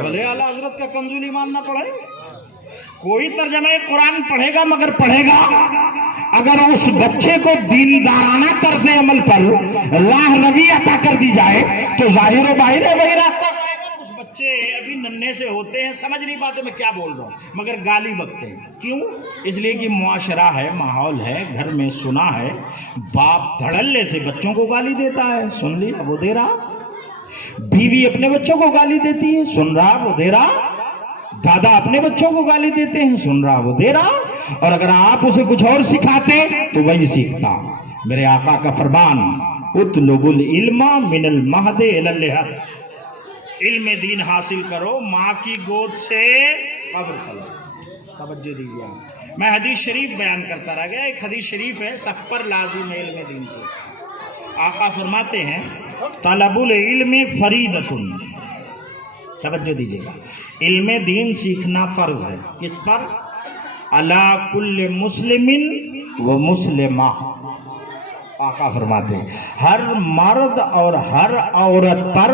بھلے اعلیٰ حضرت کا کنزول ایمان نہ پڑھے, کوئی ترجمہ قرآن پڑھے گا مگر پڑھے گا اگر اس بچے کو دیندارانہ طرز عمل پر راہ روی عطا کر دی جائے تو ظاہر و باہر ہے وہی راستہ پائے گا. کچھ بچے ابھی ننھے سے ہوتے ہیں, سمجھ نہیں پاتے میں کیا بول رہا ہوں, مگر گالی بکتے ہیں. کیوں؟ اس لیے کہ معاشرہ ہے, ماحول ہے, گھر میں سنا ہے, باپ دھڑلے سے بچوں کو گالی دیتا ہے, سن لیا وہ دے رہا. بیوی اپنے بچوں کو گالی دیتی ہے, سن رہا وہ دے رہا. دادا اپنے بچوں کو گالی دیتے ہیں, سن رہا وہ دے رہا. اور اگر آپ اسے کچھ اور سکھاتے تو وہی سیکھتا. میرے آقا کا فرمان, اطلب العلم من المہد الی اللحد, علم دین حاصل کرو ماں کی گود سے قبر تک. توجہ دیجیے, میں حدیث شریف بیان کرتا رہ گیا. ایک حدیث شریف ہے, سب پر لازم ہے علم دین سے. آقا فرماتے ہیں طلب العلم فریضۃ, توجہ دیجیے گا, علم دین سیکھنا فرض ہے. کس پر؟ علی کل مسلم و مسلمہ. آقا فرماتے ہیں ہر مرد اور ہر عورت پر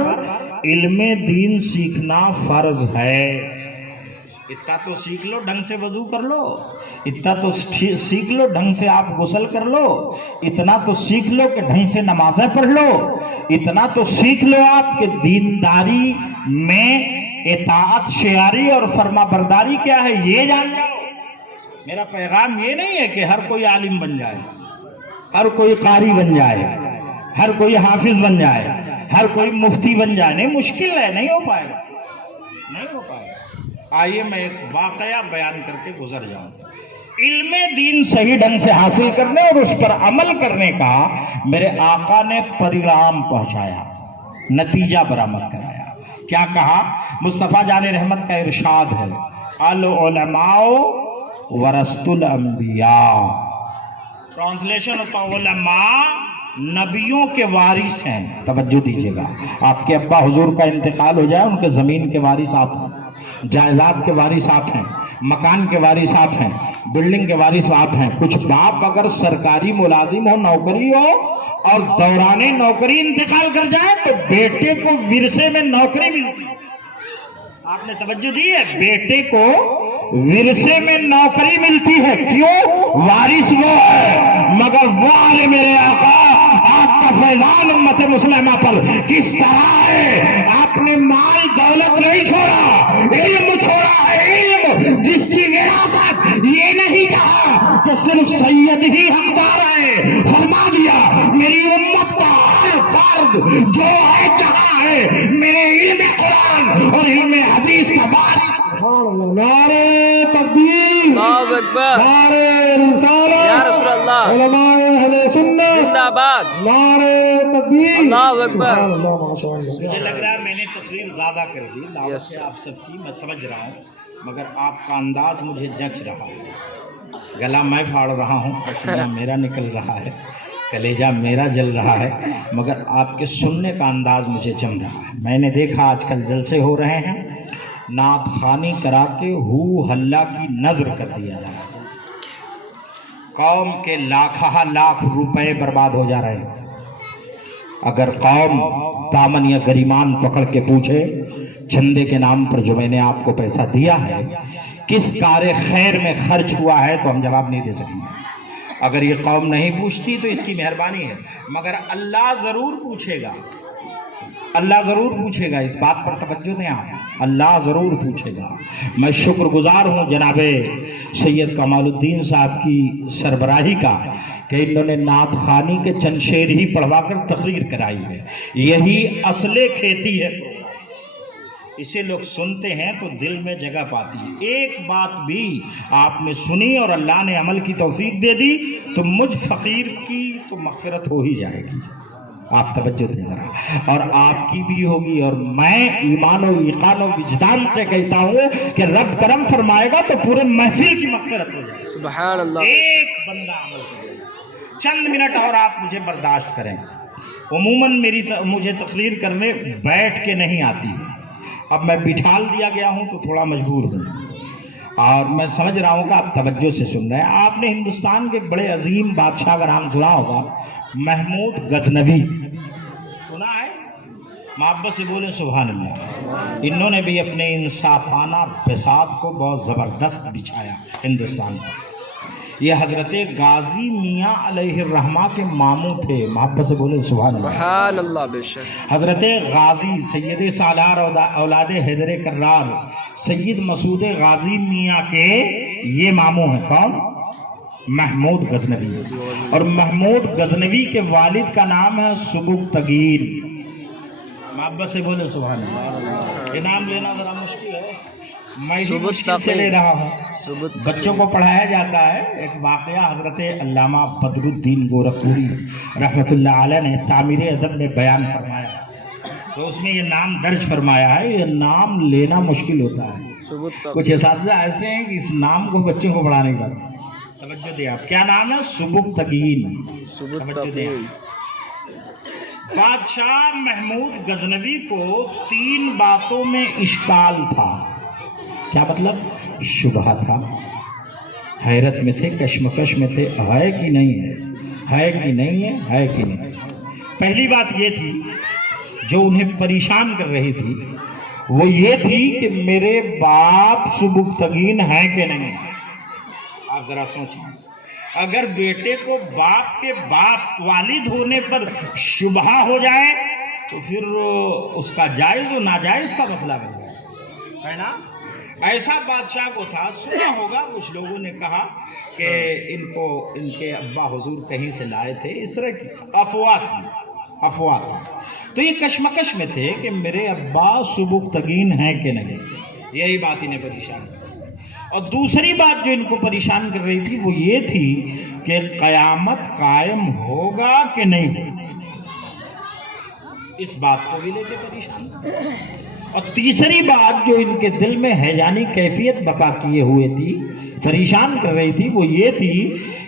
علم دین سیکھنا فرض ہے. اتنا تو سیکھ لو ڈھنگ سے وضو کر لو, اتنا تو سیکھ لو ڈھنگ سے آپ غسل کر لو, اتنا تو سیکھ لو کہ ڈھنگ سے نمازیں پڑھ لو, اتنا تو سیکھ لو آپ کہ دینداری میں اطاعت شعاری اور فرما برداری کیا ہے یہ جان جاؤ. میرا پیغام یہ نہیں ہے کہ ہر کوئی عالم بن جائے, ہر کوئی قاری بن جائے, ہر کوئی حافظ بن جائے, ہر کوئی مفتی بن جائے. نہیں, مشکل ہے, نہیں ہو پائے گا, نہیں ہو پائے گا. آئیے میں ایک واقعہ بیان کر کے گزر جاؤں. علم دین صحیح ڈھنگ سے حاصل کرنے اور اس پر عمل کرنے کا میرے آقا نے پریغام پہنچایا, نتیجہ برآمد کرایا. کیا کہا؟ مصطفیٰ جان رحمت کا ارشاد ہے, العلماء ورثۃ الانبیاء. ٹرانسلیشن ہوتا علماء نبیوں کے وارث ہیں. توجہ دیجیے گا, آپ کے ابا حضور کا انتقال ہو جائے, ان کے زمین کے وارث آپ ہیں, جائیداد کے وارث آپ ہیں, مکان کے وارث آپ ہیں, بلڈنگ کے وارث آپ ہیں. کچھ باپ اگر سرکاری ملازم ہو, نوکری ہو, اور دوران نوکری انتقال کر جائے تو بیٹے کو ورثے میں نوکری ملتی. آپ نے توجہ دی ہے, بیٹے کو ورثے میں نوکری ملتی ہے. کیوں؟ وارث وہ ہے, مگر وہ والے میرے آقا آپ کا فیضان امت مسلمہ پر کس طرح ہے. آپ نے مال دولت نہیں چھوڑا, علم چھوڑا ہے. علم جس کی وراثت یہ نہیں کہا کہ صرف سید ہی حقدار ہے, فرما دیا میری امت کا ہر فرد جو ہے جہاں ہے میرے علم قرآن اور علم حدیث کا وارث. نعرے تکبیر, اللہ اکبر, نعرے رسالت, یا رسول اللہ, علماء اہل سنت, زندہ باد, نعرے تکبیر, اللہ اکبر. سبحان اللہ, ماشاء اللہ. مجھے لگ رہا ہے میں نے تقریر زیادہ کر دی, دعوت سے آپ سب کی میں سمجھ رہا ہوں, مگر آپ کا انداز مجھے جچ رہا ہے. گلا میں پھاڑ رہا ہوں, پسینہ میرا نکل رہا ہے, کلیجہ میرا جل رہا ہے, مگر آپ کے سننے کا انداز مجھے جم رہا ہے. میں نے دیکھا آج کل جلسے ہو رہے ہیں, نعت خوانی کرا کے ہو ہلا کی نظر کر دیا جا رہا ہے. قوم کے لاکھ روپے برباد ہو جا رہے ہیں. اگر قوم دامن یا گریمان پکڑ کے پوچھے چندے کے نام پر جو میں نے آپ کو پیسہ دیا ہے کس کار خیر میں خرچ ہوا ہے, تو ہم جواب نہیں دے سکیں گے. اگر یہ قوم نہیں پوچھتی تو اس کی مہربانی ہے, مگر اللہ ضرور پوچھے گا, اللہ ضرور پوچھے گا. اس بات پر توجہ دیں آپ, اللہ ضرور پوچھے گا. میں شکر گزار ہوں جناب سید کمال الدین صاحب کی سربراہی کا کہ انہوں نے نعت خوانی کے چند شعر ہی پڑھوا کر تقریر کرائی ہے. یہی اصل کھیتی ہے, اسے لوگ سنتے ہیں تو دل میں جگہ پاتی ہے. ایک بات بھی آپ نے سنی اور اللہ نے عمل کی توفیق دے دی تو مجھ فقیر کی تو مغفرت ہو ہی جائے گی. آپ توجہ دیں ذرا, اور آپ کی بھی ہوگی. اور میں ایمان و یقین و وجدان سے کہتا ہوں کہ رب کرم فرمائے گا تو پورے محفل کی مغفرت ہو جائے گی. سبحان اللہ. ایک بندہ عمل کرے گا. چند منٹ اور آپ مجھے برداشت کریں. عموماً مجھے تقریر کرنے بیٹھ کے نہیں آتی ہے, اب میں بٹھال دیا گیا ہوں تو تھوڑا مجبور ہوں. اور میں سمجھ رہا ہوں کہ آپ توجہ سے سن رہے ہیں. آپ نے ہندوستان کے ایک بڑے عظیم بادشاہ کا نام سنا ہوگا, محمود غزنوی. سنا ہے؟ محبت سے بولیں سبحان اللہ. انہوں نے بھی اپنے انصافانہ بساط کو بہت زبردست بچھایا ہندوستان پر. یہ حضرت غازی میاں علیہ الرحمہ کے ماموں تھے. محبت سے بولیں سبحان اللہ. سبحان اللہ. بے شک حضرت غازی سید سالار اولاد حیدر کرار سید مسعود غازی میاں کے یہ ماموں ہیں. کون؟ محمود غزنوی. اور محمود غزنوی کے والد کا نام ہے سبکتگین. محبت سے بولیں سبحان اللہ. یہ نام لینا ذرا مشکل ہے, میں ہی مشکل سے لے رہا ہوں. بچوں کو پڑھایا جاتا ہے. ایک واقعہ حضرت علامہ بدر الدین گورکھپوری رحمۃ اللہ علیہ نے تعمیر ادب میں بیان فرمایا, تو اس میں یہ نام درج فرمایا ہے. یہ نام لینا مشکل ہوتا ہے. کچھ اساتذہ ایسے ہیں کہ اس نام کو بچوں کو پڑھا نہیں پاتے. توجہ دیں آپ, کیا نام ہے؟ سبکتگین. توجہ دیں. بادشاہ محمود غزنوی کو 3 باتوں میں اشکال تھا. کیا مطلب؟ شبہ تھا, حیرت میں تھے, کشمکش میں تھے, ہے کہ نہیں ہے, ہے کہ نہیں ہے, ہے کہ نہیں. پہلی بات یہ تھی جو انہیں پریشان کر رہی تھی, وہ یہ تھی کہ میرے باپ سبکتگین ہیں کہ نہیں. آپ ذرا سوچیں, اگر بیٹے کو باپ کے باپ والد ہونے پر شبہ ہو جائے تو پھر اس کا جائز و ناجائز کا مسئلہ بن جائے, ہے نا. ایسا بادشاہ کو تھا. سنا ہوگا کچھ لوگوں نے کہا کہ ان کے ابا حضور کہیں سے لائے تھے, اس طرح کی افواہ تھی. تو یہ کشمکش میں تھے کہ میرے ابا سبکتگین ہیں کہ نہیں. یہی بات انہیں پریشان کی. اور دوسری بات جو ان کو پریشان کر رہی تھی وہ یہ تھی کہ قیامت قائم ہوگا کہ نہیں. اس بات کو بھی لے کے پریشان. اور تیسری بات جو ان کے دل میں حیرانی کیفیت بقا کیے ہوئے تھی, پریشان کر رہی تھی, وہ یہ تھی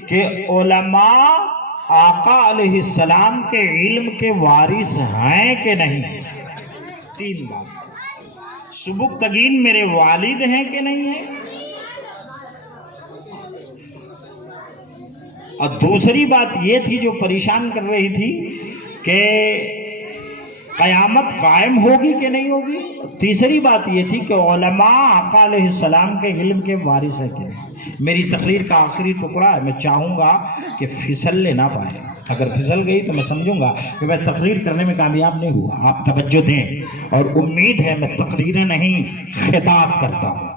کہ علماء آقا علیہ السلام کے علم کے وارث ہیں کہ نہیں. 3 بات. سبکتگین میرے والد ہیں کہ نہیں ہیں, اور دوسری بات یہ تھی جو پریشان کر رہی تھی کہ قیامت قائم ہوگی کہ نہیں ہوگی. تیسری بات یہ تھی کہ علماء آقا علیہ السلام کے علم کے وارث ہیں کہ نہیں. میری تقریر کا آخری ٹکڑا ہے, میں چاہوں گا کہ پھسلنے نہ پائے. اگر پھسل گئی تو میں سمجھوں گا کہ میں تقریر کرنے میں کامیاب نہیں ہوا. آپ توجہ دیں, اور امید ہے میں تقریریں نہیں خطاب کرتا ہوں.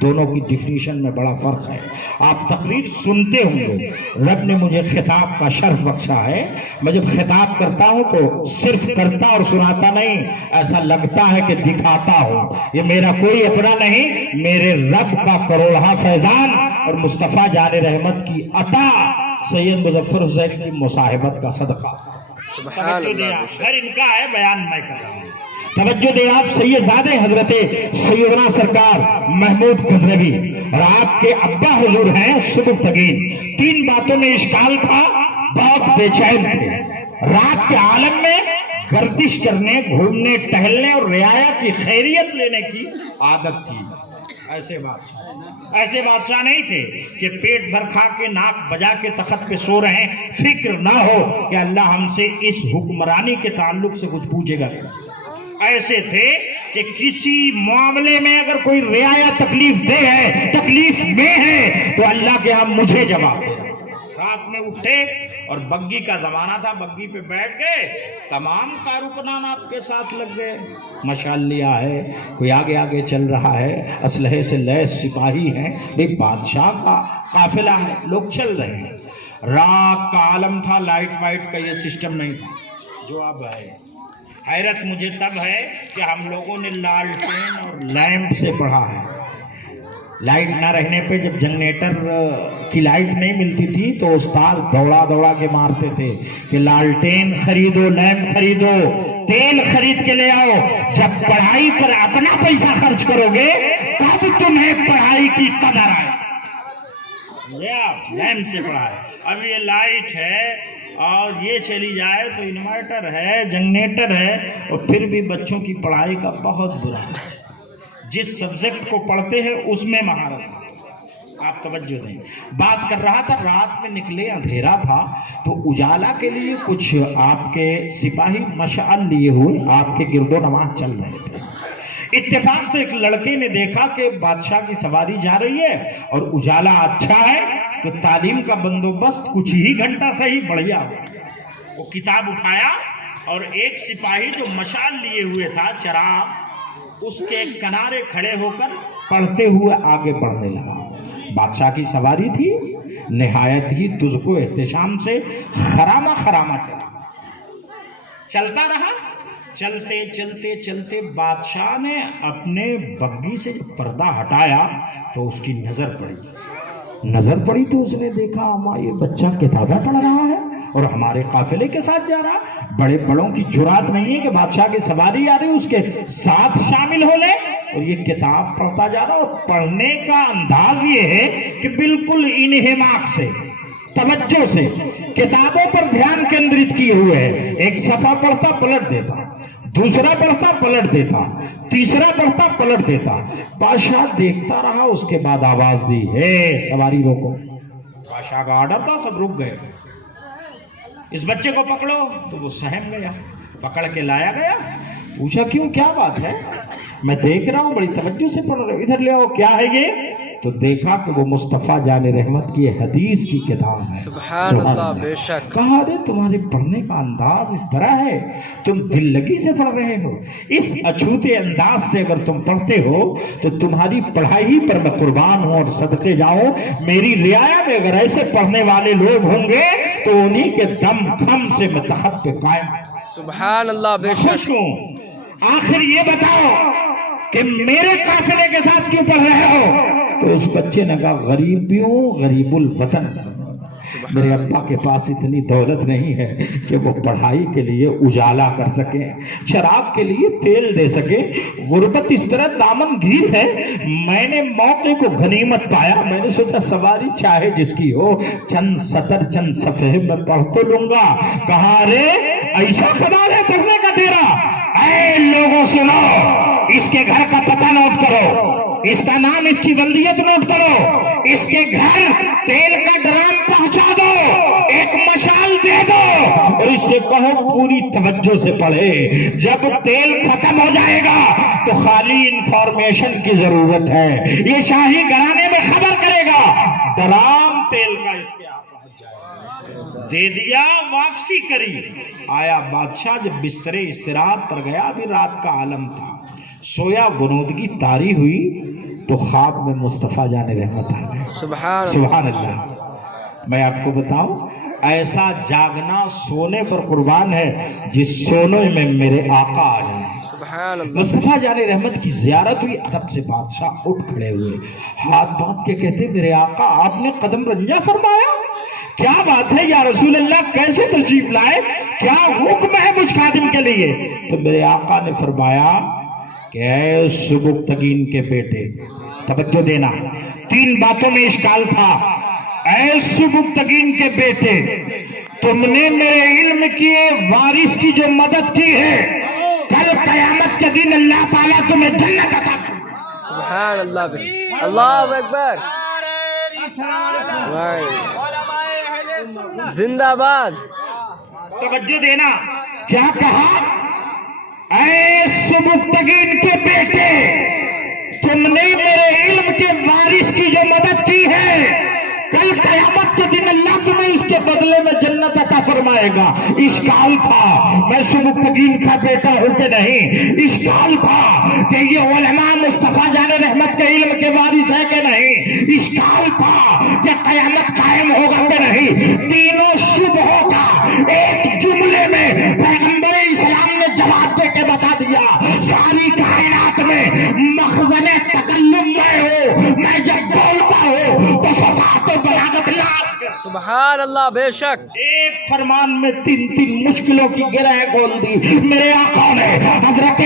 دونوں کی ڈیفینیشن میں بڑا فرق ہے. آپ تقریر سنتے ہوں گے, رب نے مجھے خطاب کا شرف بخشا ہے. میں جب خطاب کرتا ہوں تو صرف کرتا اور سناتا نہیں, ایسا لگتا ہے کہ دکھاتا ہوں. یہ میرا کوئی اپنا نہیں, میرے رب کا کروڑہ فیضان اور مصطفیٰ جان رحمت کی عطا سید مظفر حسین کی مصاحبت کا صدقہ. توجہ دیں, ہر ان کا ہے بیان میں کر رہا ہوں. توجہ دیں آپ, سیدزادے حضرت سیدنا سرکار محمود غزنوی اور آپ کے ابا حضور ہیں سبکتگین. 3 باتوں میں اشکال تھا, بہت بے چین تھے. رات کے عالم میں گردش کرنے, گھومنے, ٹہلنے اور رعایا کی خیریت لینے کی عادت تھی. ایسے بادشاہ نہیں تھے کہ پیٹ بھر کھا کے ناک بجا کے تخت پہ سو رہے ہیں, فکر نہ ہو کہ اللہ ہم سے اس حکمرانی کے تعلق سے کچھ پوچھے گا. ایسے تھے کہ کسی معاملے میں اگر کوئی رعایا تکلیف دے ہے, تکلیف میں ہے, تو اللہ کے ہم مجھے جواب دے. رات میں اٹھے اور بگی کا زمانہ تھا, بگی پہ بیٹھ گئے, تمام کارکنان آپ کے ساتھ لگ گئے. مشعل لیا ہے, کوئی آگے آگے چل رہا ہے, اسلحے سے لیس سپاہی ہیں. ایک بادشاہ کا قافلہ ہے, لوگ چل رہے ہیں. رات کا عالم تھا, لائٹ وائٹ کا یہ سسٹم نہیں تھا جو اب ہے. حیرت مجھے تب ہے کہ ہم لوگوں نے لالٹین اور لیمپ سے پڑھا ہے. لائٹ نہ رہنے پہ جب جنریٹر کی لائٹ نہیں ملتی تھی تو استاد دوڑا کے مارتے تھے کہ لالٹین خریدو, لیمپ خریدو, تیل خرید کے لے آؤ. جب پڑھائی پر اپنا پیسہ خرچ کرو گے تب تمہیں پڑھائی کی قدر آئے. لیمپ سے پڑھا ہے. اب یہ لائٹ ہے اور یہ چلی جائے تو انورٹر ہے, جنریٹر ہے, اور پھر بھی بچوں کی پڑھائی کا بہت برا ہے. جس سبجیکٹ کو پڑھتے ہیں اس میں مہارت ہے. آپ توجہ دیں. بات کر رہا تھا رات میں نکلے اندھیرا تھا تو اجالا کے لیے کچھ آپ کے سپاہی مشعل لیے ہوئے آپ کے گرد و نواح چل رہے تھے. اتفاق سے ایک لڑکے نے دیکھا کہ بادشاہ کی سواری جا رہی ہے اور اجالا اچھا ہے تو تعلیم کا بندوبست کچھ ہی گھنٹہ سے ہی بڑھیا ہو. وہ کتاب اٹھایا اور ایک سپاہی جو مشعل لیے ہوئے تھا چراغ اس کے کنارے کھڑے ہو کر پڑھتے ہوئے آگے بڑھنے لگا. بادشاہ کی سواری تھی نہایت ہی تجھ کو احتشام سے خرامہ چلتا رہا. چلتے چلتے چلتے بادشاہ نے اپنے بگھی سے پردہ ہٹایا تو اس کی نظر پڑی تو اس نے دیکھا اما یہ بچہ کتابیں پڑھ رہا ہے اور ہمارے قافلے کے ساتھ جا رہا. بڑے بڑوں کی جرات نہیں ہے کہ بادشاہ کی سواری آ رہی اس کے ساتھ شامل ہو لے اور یہ کتاب پڑھتا جا رہا. اور پڑھنے کا انداز یہ ہے کہ بالکل انہماک سے توجہ سے کتابوں پر دھیان کیندرت کیے ہوئے ہے. ایک صفحہ پڑھتا پلٹ دیتا, دوسرا پڑھتا پلٹ دیتا, تیسرا پڑھتا پلٹ دیتا. بادشاہ دیکھتا رہا. اس کے بعد آواز دی ہے سواری روکو. بادشاہ کا آرڈر تھا, سب رک گئے. اس بچے کو پکڑو. تو وہ سہم گیا, پکڑ کے لایا گیا. پوچھا کیوں, کیا بات ہے؟ میں دیکھ رہا ہوں بڑی توجہ سے پڑھ رہے ہو, ادھر لے آؤ, کیا ہے یہ؟ تو دیکھا کہ وہ مصطفیٰ جان رحمت کی حدیث کی کتاب ہے. سبحان اللہ, بے شک. کہا ارے تمہارے پڑھنے کا انداز اس طرح ہے, تم دل لگی سے پڑھ رہے ہو. اس اچھوتے انداز سے اگر تم پڑھتے ہو تو تمہاری پڑھائی پر میں قربان ہوں اور صدقے جاؤں. میری رعایا میں اگر ایسے پڑھنے والے لوگ ہوں گے تو انہی کے دم خم سے میں تخت پہ قائم. سبحان اللہ, بے شک. آخر یہ بتاؤ کہ میرے قافلے کے ساتھ کیوں پڑھ رہے ہو؟ تو اس بچے نے کہا غریبیوں غریب الوطن, میرے ابا کے پاس اتنی دولت نہیں ہے کہ وہ پڑھائی کے لیے اجالا کر سکیں, چراغ کے لیے تیل دے سکیں. غربت اس طرح دامن گیر ہے. میں نے موقع کو غنیمت پایا. میں نے سوچا سواری چاہے جس کی ہو, چند سطر چند صفحے میں پڑھ تو لوں گا. کہا ارے ایسا خیال ہے پڑھنے کا تیرا؟ اے لوگوں سنو, اس کے گھر کا پتہ نوٹ کرو, اس کا نام, اس کی ولدیت نوٹ کرو, اس کے گھر تیل کا ڈرام پہنچا دو, ایک مشال دے دو اور اس سے کہو پوری توجہ سے پڑھے. جب تیل ختم ہو جائے گا تو خالی انفارمیشن کی ضرورت ہے, یہ شاہی گھرانے میں خبر کرے گا. ڈرام تیل کا اس کے آپ پہنچ جائے. دے دیا, واپسی کری. آیا بادشاہ جب بستر استراحت پر گیا, ابھی رات کا عالم تھا, سویا, غنودگی طاری ہوئی تو خواب میں مصطفیٰ جان رحمت آ گئے. سبحان اللہ. میں آپ کو بتاؤں ایسا جاگنا سونے پر قربان ہے جس سونے میں میرے آقا آ جائیں. مصطفیٰ جان رحمت کی زیارت ہوئی. ادب سے بادشاہ اٹھ کھڑے ہوئے, ہاتھ باندھ کے کہتے میرے آقا آپ نے قدم رنجا فرمایا, کیا بات ہے یا رسول اللہ, کیسے تشریف لائے, کیا حکم ہے مجھ خادم کے لیے؟ تو میرے آقا نے فرمایا کہ اے سبکتگین کے بیٹے, توجہ دینا, 3 باتوں میں اشکال تھا. اے سبکتگین کے بیٹے, تم نے میرے علم کی وارث کی جو مدد کی ہے, کل قیامت کے دن اللہ تعالیٰ تمہیں جنت عطا فرمائے. سبحان اللہ, اللہ اکبر, زندہ باد. توجہ دینا, کیا کہا؟ اے سبکتگین کے بیٹے, تم نے میرے علم کے وارث کی جو مدد کی ہے, کل قیامت کے دن اللہ تمہیں اس کے بدلے میں جنت عطا فرمائے گا. اشکال تھا میں سبکتگین کا بیٹا ہوں کہ نہیں, اشکال تھا کہ یہ علماء مصطفیٰ جان رحمت کے علم کے وارث ہے کہ نہیں, اشکال تھا کہ قیامت قائم ہوگا کہ نہیں. تینوں شبہوں کا ایک جملے میں پیغمبر اسلام نے جواب دے کے بتا دیا. ساری کائنات میں مخزن تکلم میں ہوں, میں جب بولتا ہوں تو فصاحت و بلاغت ناز کر. سبحان اللہ, بے شک. ایک فرمان میں 3 مشکلوں کی گرہ کھول دی. میرے آقا نے حضرت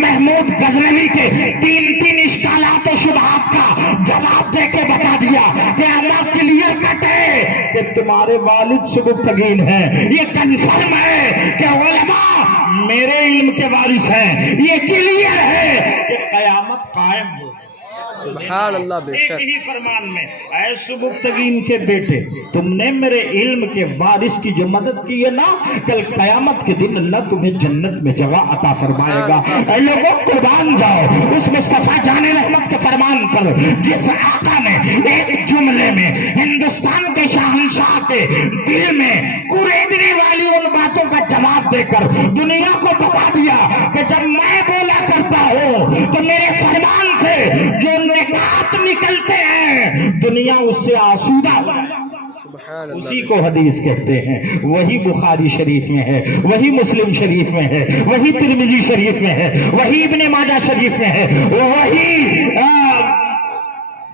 محمود غزنوی کے 3 اشکالات و شبہات کا جواب دے کے بتا دیا کہ اللہ کلیئر کٹ ہے کہ تمہارے والد سبکتگین ہیں, یہ کنفرم ہے کہ علماء میرے علم کے وارث ہیں, یہ کلیئر ہے کہ قیامت قائم ہو. سبحان اللہ بے ایک شک ہی فرمان میں، اے سبکتگین کے بیٹے، تم نے میرے علم کے وارث کی جو مدد کی ہے نا، کل قیامت کے دن اللہ تمہیں جنت میں جگہ عطا فرمائے گا۔ اے لوگوں قربان جاؤ اس مصطفیٰ جان رحمت کے فرمان پر، جس آقا نے ایک جملے میں ہندوستان کے شاہنشاہ کے دل میں کوریدنے والی ان باتوں کا جواب دے کر دنیا کو بتا دیا کہ جب میں بولا کرتا ہوں تو میرے فرمان سے جو نکات نکلتے ہیں دنیا اس سے آسودہ ہو جائے۔ سبحان اللہ اسی کو حدیث کہتے ہیں، وہی بخاری شریف میں ہے، وہی مسلم شریف میں ہے، وہی ترمذی شریف میں ہے، وہی ابن ماجہ شریف میں ہے، وہی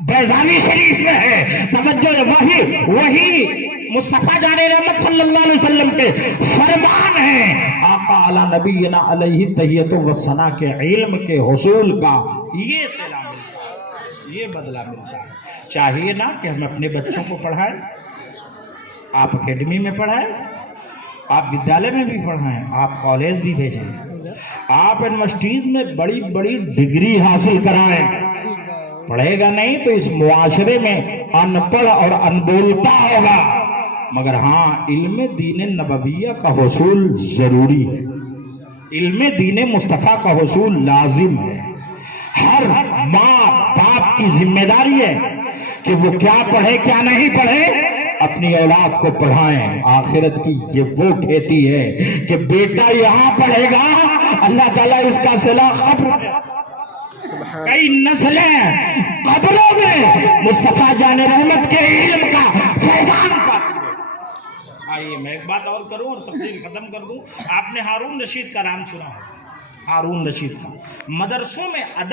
بیضاوی شریف میں ہے۔ توجہ ہے، وہی مصطفیٰ جان رحمت صلی اللہ علیہ وسلم کے فرمان ہیں۔ آقا علی نبینا علیہ تحیۃ و ثنا کے علم کے حصول کا یہ صلہ ملتا ہے، یہ بدلہ ملتا ہے۔ چاہیے نا کہ ہم اپنے بچوں کو پڑھائیں، آپ اکیڈمی میں پڑھائیں، آپ ودیالیہ میں بھی پڑھائیں، آپ کالج بھی بھیجیں، آپ یونیورسٹیز میں بڑی بڑی ڈگری حاصل کرائیں۔ پڑھے گا نہیں تو اس معاشرے میں ان پڑھ اور ان بولتا ہوگا، مگر ہاں علم دین نبویہ کا حصول ضروری ہے، علم دین مصطفیٰ کا حصول لازم ہے۔ ہر ماں باپ کی ذمہ داری ہے کہ وہ کیا پڑھے کیا نہیں پڑھے، اپنی اولاد کو پڑھائیں۔ آخرت کی یہ وہ کھیتی ہے کہ بیٹا یہاں پڑھے گا، اللہ تعالیٰ اس کا صلہ قبر، کئی نسلیں قبروں میں مصطفیٰ جان رحمت کے علم کا فیضان پاتی ہے۔ آئیے میں ایک بات اور کروں اور تقریر ختم کر دوں۔ آپ نے ہارون رشید کا نام سنا ہو، ہارون رشید کا مدرسوں میں